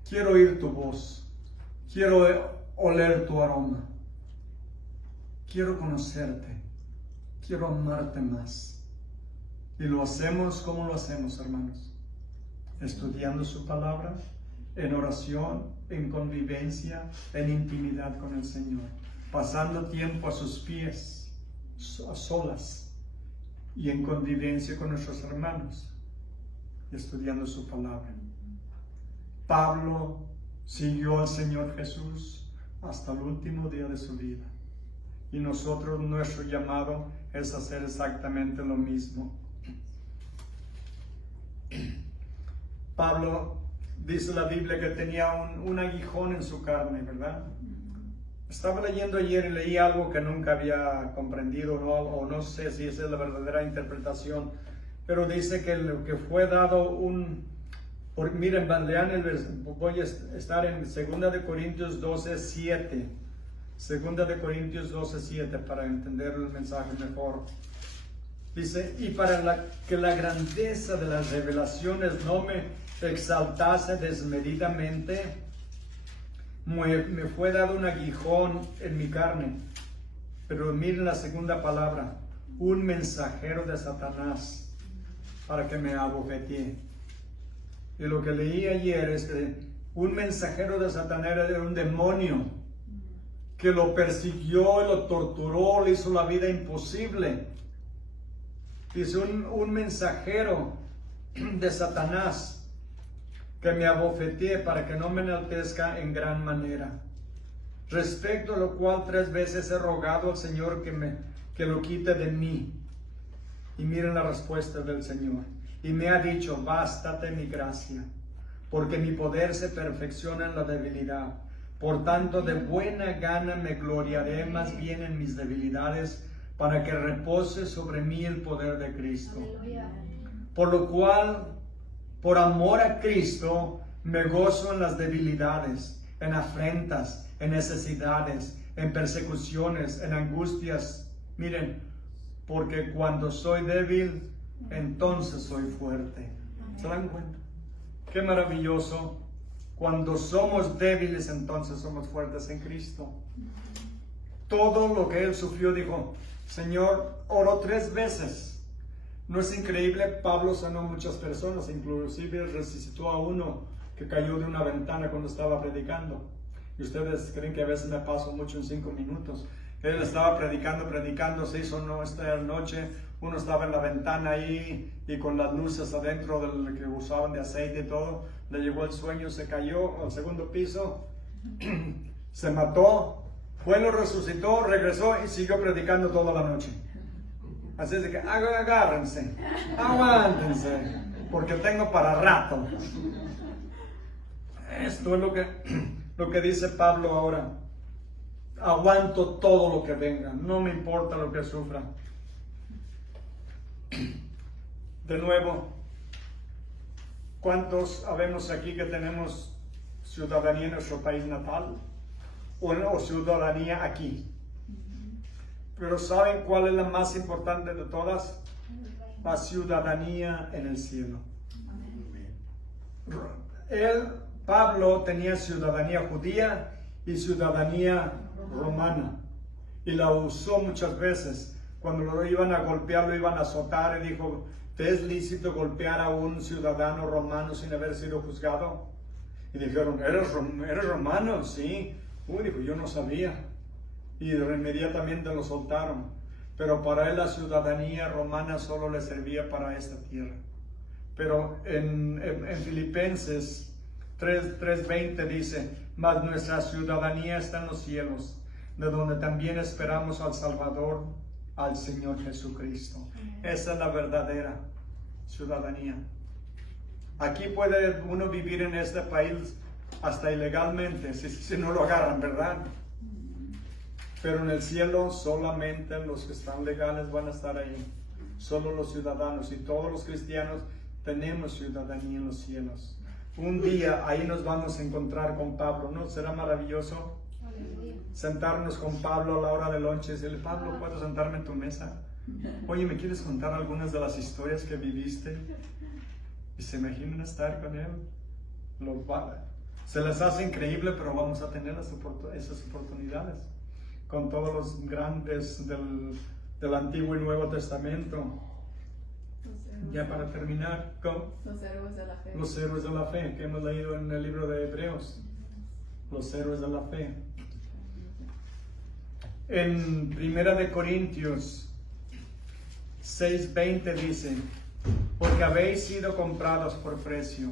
Quiero oír tu voz. Quiero oler tu aroma. Quiero conocerte. Quiero amarte más. Y lo hacemos, ¿cómo lo hacemos, hermanos? Estudiando su palabra, en oración, en convivencia, en intimidad con el Señor, pasando tiempo a sus pies, a solas, y en convivencia con nuestros hermanos, estudiando su palabra. Pablo siguió al Señor Jesús hasta el último día de su vida, y nosotros, nuestro llamado es hacer exactamente lo mismo. Pablo, dice la Biblia, que tenía un aguijón en su carne, ¿verdad? Estaba leyendo ayer y leí algo que nunca había comprendido, o no sé si esa es la verdadera interpretación, pero dice que fue dado miren, lean voy a estar en 2 Corintios 12:7. 2 Corintios 12:7 para entender el mensaje mejor. Dice, y para que la grandeza de las revelaciones no me exaltase desmedidamente, me fue dado un aguijón en mi carne. Pero miren la segunda palabra, un mensajero de Satanás para que me abofetee. Y lo que leí ayer es que un mensajero de Satanás era un demonio que lo persiguió, lo torturó, le hizo la vida imposible. Dice, un mensajero de Satanás que me abofetee para que no me enaltezca en gran manera. Respecto a lo cual 3 veces he rogado al Señor que lo quite de mí. Y miren la respuesta del Señor. Y me ha dicho, bástate mi gracia, porque mi poder se perfecciona en la debilidad. Por tanto, de buena gana me gloriaré más bien en mis debilidades, para que repose sobre mí el poder de Cristo. Aleluya. Por lo cual, por amor a Cristo, me gozo en las debilidades, en afrentas, en necesidades, en persecuciones, en angustias. Miren, porque cuando soy débil, entonces soy fuerte. ¿Se dan cuenta? Qué maravilloso. Cuando somos débiles, entonces somos fuertes en Cristo. Todo lo que Él sufrió, dijo, Señor, oró 3 veces. ¿No es increíble? Pablo sanó muchas personas, inclusive resucitó a uno que cayó de una ventana cuando estaba predicando. Y ustedes creen que a veces me paso mucho en 5 minutos. Él estaba predicando, se hizo esta noche, uno estaba en la ventana ahí y con las luces adentro del que usaban de aceite y todo, le llegó el sueño, se cayó al segundo piso, se mató, fue, lo resucitó, regresó y siguió predicando toda la noche. Así es de que agárrense, aguántense, porque tengo para rato. Esto es lo que dice Pablo ahora. Aguanto todo lo que venga, no me importa lo que sufra. De nuevo, ¿cuántos habemos aquí que tenemos ciudadanía en nuestro país natal? O ciudadanía aquí. Pero ¿saben cuál es la más importante de todas? La ciudadanía en el cielo. Pablo tenía ciudadanía judía y ciudadanía romana, y la usó muchas veces. Cuando lo iban a golpear, lo iban a azotar, y dijo: ¿te es lícito golpear a un ciudadano romano sin haber sido juzgado? Y dijeron: ¿eres romano? Sí. Dijo: yo no sabía. Y inmediatamente lo soltaron. Pero para él la ciudadanía romana solo le servía para esta tierra. Pero en Filipenses 3:20 dice: mas nuestra ciudadanía está en los cielos, de donde también esperamos al Salvador, al Señor Jesucristo. Esa es la verdadera ciudadanía. Aquí puede uno vivir en este país hasta ilegalmente, si no lo agarran, ¿verdad? Pero en el cielo solamente los que están legales van a estar ahí. Solo los ciudadanos, y todos los cristianos tenemos ciudadanía en los cielos. Un día ahí nos vamos a encontrar con Pablo, ¿no? ¿Será maravilloso? Sentarnos con Pablo a la hora del lonche y decirle: Pablo, ¿puedo sentarme en tu mesa? Oye, ¿me quieres contar algunas de las historias que viviste? Y se imaginan estar con él. Se les hace increíble, pero vamos a tener esas oportunidades con todos los grandes del Antiguo y Nuevo Testamento. Ya para terminar, con los héroes de la fe. Los héroes de la fe, que hemos leído en el libro de Hebreos. Los héroes de la fe. En 1 de Corintios 6:20 dice: porque habéis sido comprados por precio.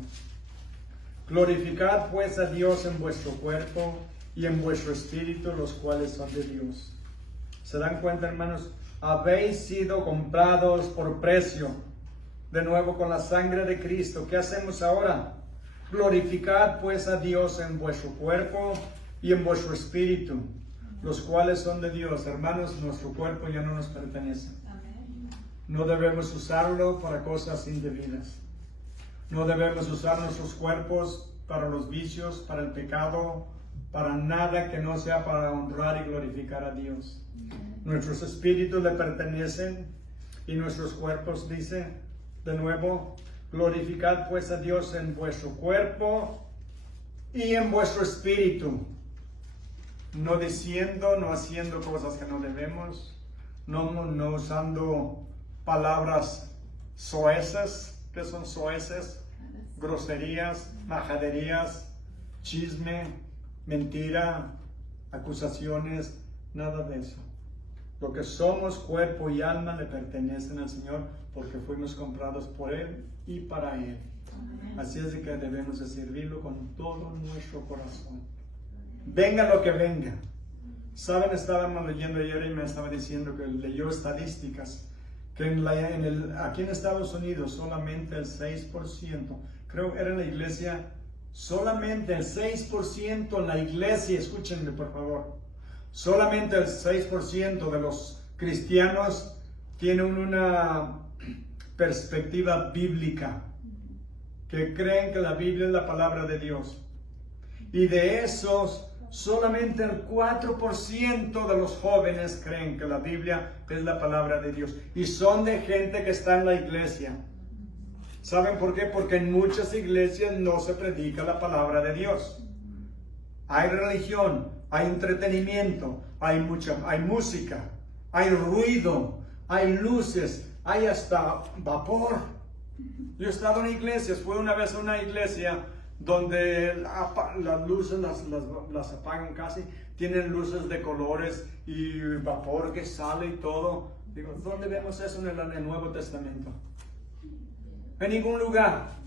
Glorificad pues a Dios en vuestro cuerpo y en vuestro espíritu, los cuales son de Dios. ¿Se dan cuenta, hermanos? Habéis sido comprados por precio. De nuevo, con la sangre de Cristo. ¿Qué hacemos ahora? Glorificad pues a Dios en vuestro cuerpo y en vuestro espíritu, los cuales son de Dios. Hermanos, nuestro cuerpo ya no nos pertenece. No debemos usarlo para cosas indebidas. No debemos usar nuestros cuerpos para los vicios, para el pecado, para nada que no sea para honrar y glorificar a Dios. Nuestros espíritus le pertenecen y nuestros cuerpos, dice de nuevo: glorificad pues a Dios en vuestro cuerpo y en vuestro espíritu. No diciendo, no haciendo cosas que no debemos, no usando palabras soeces. ¿Qué son soeces? Groserías, majaderías, chisme, mentira, acusaciones, nada de eso. Lo que somos, cuerpo y alma, le pertenecen al Señor, porque fuimos comprados por Él y para Él. Así es de que debemos de servirlo con todo nuestro corazón. Venga lo que venga. Saben, estábamos leyendo ayer y me estaba diciendo que leyó estadísticas, que aquí en Estados Unidos solamente el 6%, creo que era en la iglesia, solamente el 6% en la iglesia, escúchenme por favor, solamente el 6% de los cristianos tienen una perspectiva bíblica, que creen que la Biblia es la palabra de Dios. Y de esos, solamente el 4% de los jóvenes creen que la Biblia es la palabra de Dios. Y son de gente que está en la iglesia. ¿Saben por qué? Porque en muchas iglesias no se predica la palabra de Dios. Hay religión, hay entretenimiento, hay música, hay ruido, hay luces, hay hasta vapor. Yo he estado en iglesias, fui una vez a una iglesia donde las luces las apagan casi, tienen luces de colores y vapor que sale y todo. Digo, ¿dónde vemos eso en el Nuevo Testamento? En ningún lugar.